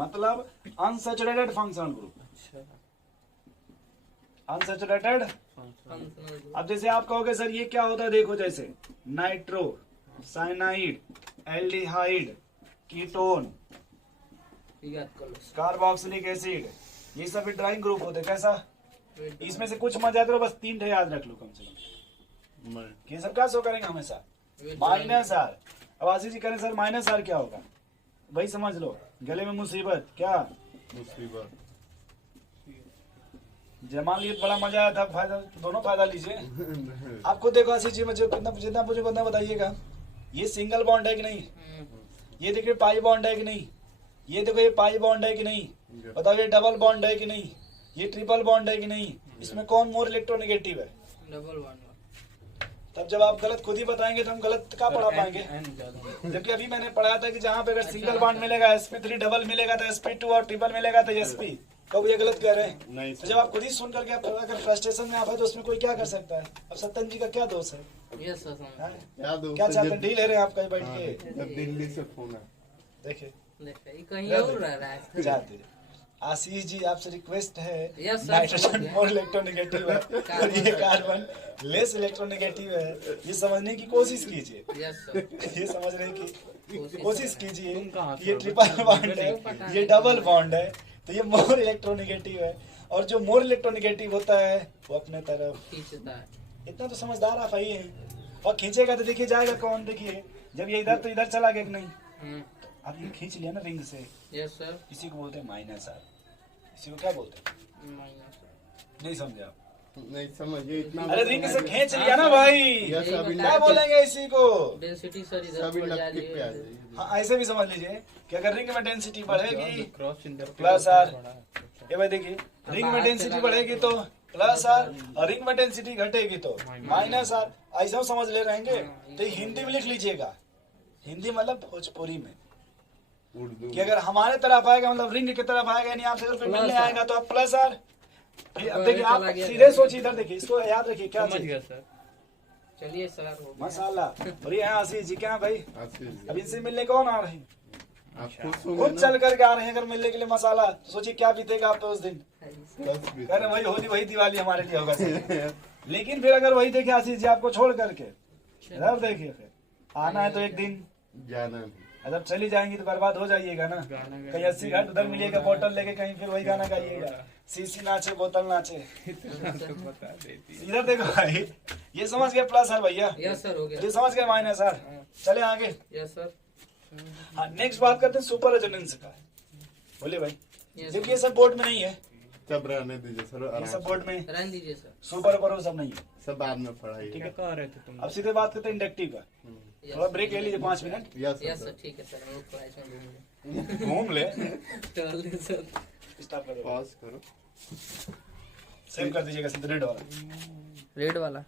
मतलब अनसैचुरेटेड फंक्शनल ग्रुप। अच्छा, अनसैचुरेटेड, फंक्शनल। Functional group. अब जैसे आप कहोगे सर ये क्या होता है, देखो जैसे नाइट्रो, साइनाइड, एल्डिहाइड, कीटोन, याद कर लो सर। कार्बोक्सिलिक एसिड, ये सब ड्राइंग ग्रुप होते हैं। कैसा? इसमें से कुछ मत याद करो, बस 3 याद रख लो कम से कम। ये सब क्या शो करेंगे हमेशा? Minus R. अब आशीष जी करें सर माइनस आर क्या होगा, वही समझ लो। गले में मुसीबत क्या? मुसीबत। जमा लिए बड़ा मजा आया था, फायदा दोनों फायदा लीजिए। आपको देखो आशीष जी, मुझे कितना जितना मुझे उतना बताइएगा, ये सिंगल बॉन्ड है कि नहीं? ये देखिए पाई बॉन्ड है कि नहीं? ये देखो ये पाई बॉन्ड है कि नहीं? बताओ ये डबल बॉन्ड है कि नहीं? ये ट्रिपल बॉन्ड है कि नहीं? इसमें कौन मोर इलेक्ट्रोनेगेटिव है? Double one. तब जब आप गलत खुद ही बताएंगे तो हम गलत क्या पढ़ा पाएंगे? एन ज्यादा। जबकि अभी मैंने पढ़ाया था कि जहाँ पे अगर सिंगल बॉन्ड मिलेगा sp3, डबल मिलेगा तो sp2 और ट्रिपल मिलेगा तो sp। कब ये गलत कह रहे हैं? नहीं तो जब आप खुद ही सुन करके आप अगर फ्रस्ट्रेशन में आप है तो उसमें कोई क्या कर सकता है? अब सत्यन जी का क्या दोष है? यस सर समझ। हाँ? क्या दोस्त क्या है, चाहते हैं? जब- डील ले रहे हैं आप कहीं बैठ हाँ, के? जब दिल्ली से फोन है। देखिए देखिए ये कहीं और रह रहा है। जाते हैं। आशीष जी आपसे रिक्वेस्ट है, Yes, sir, नाइट्रोजन समझ गया। मोर इलेक्ट्रोनेगेटिव है और ये कार्बन लेस इलेक्ट्रोनेगेटिव है, ये समझने की कोशिश कीजिए। Yes sir. ये समझने की कोशिश कीजिए तुम कहाँ कि ये से? ट्रिपल बॉन्ड है, ये डबल बॉन्ड है, तो ये मोर इलेक्ट्रोनेगेटिव है, और जो मोर इलेक्ट्रोनेगेटिव होता है वो अपने तरफ खींचता है। इतना तो समझदार आप ही हैं। और खींचेगा तो देखिए जाएगा कौन? देखिए जब ये इधर तो इधर चला गया कि नहीं? अब ये खींच लिया ना रिंग से, यस सर। इसी को बोलते हैं माइनस आर। इसी को क्या बोलते हैं? माइनस। नहीं समझे आप? नहीं समझिए इतना। अरे रिंग से खींच लिया ना भाई, यस, अभी क्या बोलेंगे इसी को? डेंसिटी सर इधर सभी बढ़ जा लटके पे आ रही है। जाइए। हाँ ऐसे भी समझ लीजिए कि अगर रिंग में डेंसिटी बढ़ेगी, क्रॉस इंटरफेरेंस प्लस आर। बड़ा है। ये भाई देखिए रिंग में डेंसिटी बढ़ेगी तो प्लस आर, और रिंग में डेंसिटी घटेगी तो माइनस आर। ऐसा समझ ले रहेंगे तो हिंदी में लिख लीजिएगा। हिंदी मतलब भोजपुरी में, उर्दू कि अगर हमारे तरफ आएगा मतलब रिंग की तरफ आएगा, यानी आपसे अगर मिलने आएगा तो आप प्लस आर। अब देखिए आप सीधे सोचिए, इधर देखिए, इसको याद रखिए क्या समझ चीज? गया सर। चलिए सर हो गया। मसाला। और ये है आशीष जी, क्या भाई आशीष जी, अब इनसे मिलने कौन आ रहे हैं? आप खुश होंगे खुद ना? चल करके आ रहे हैं अगर मिलने के लिए मसाला, तो सोचिए क्या बीतेगा आप पे उस दिन। बस भी। कह रहे वही होली वही दिवाली हमारे लिए होगा सर। लेकिन फिर अगर वही देखे आशीष जी आपको छोड़ करके, इधर देखिए फिर आना है तो एक दिन, जाना भी। अगर चली जाएंगी तो बर्बाद हो जाइएगा ना। गाना गा- कहीं 80 घाट उधर मिलेगा बोतल लेके, कहीं फिर वही गाना गाइएगा, सीसी नाचे बोतल नाचे। तो बता देती। इधर देखो भाई, ये समझ गए प्लस सर भैया, यस सर हो गया। ये समझ गए माइनस सर। चले आगे। Yes sir. हाँ नेक्स्ट बात करते हैं सुपर रेजोनेंस का। बोले भाई, यस क्योंकि ये सब बोर्ड में नहीं है, सब रहने दीजिए सर, ये आराम सब से। बोर्ड में रहने दीजिए सर। सुपर पर सब नहीं है। सब बाद में पढ़ाइए। ठीक क्या है, कह रहे थे तुम? अब सीधे बात करते हैं इंडक्टिव का। Yes, थोड़ा ब्रेक ले लीजिए 5 minute, yes yes sir. Sir ठीक है सर। हम लोग थोड़ा इसमें घूम ले। टहल ले सर। स्टॉप कर दो, पॉज करो। सेव कर दीजिएगा रेड वाला। रेड वाला।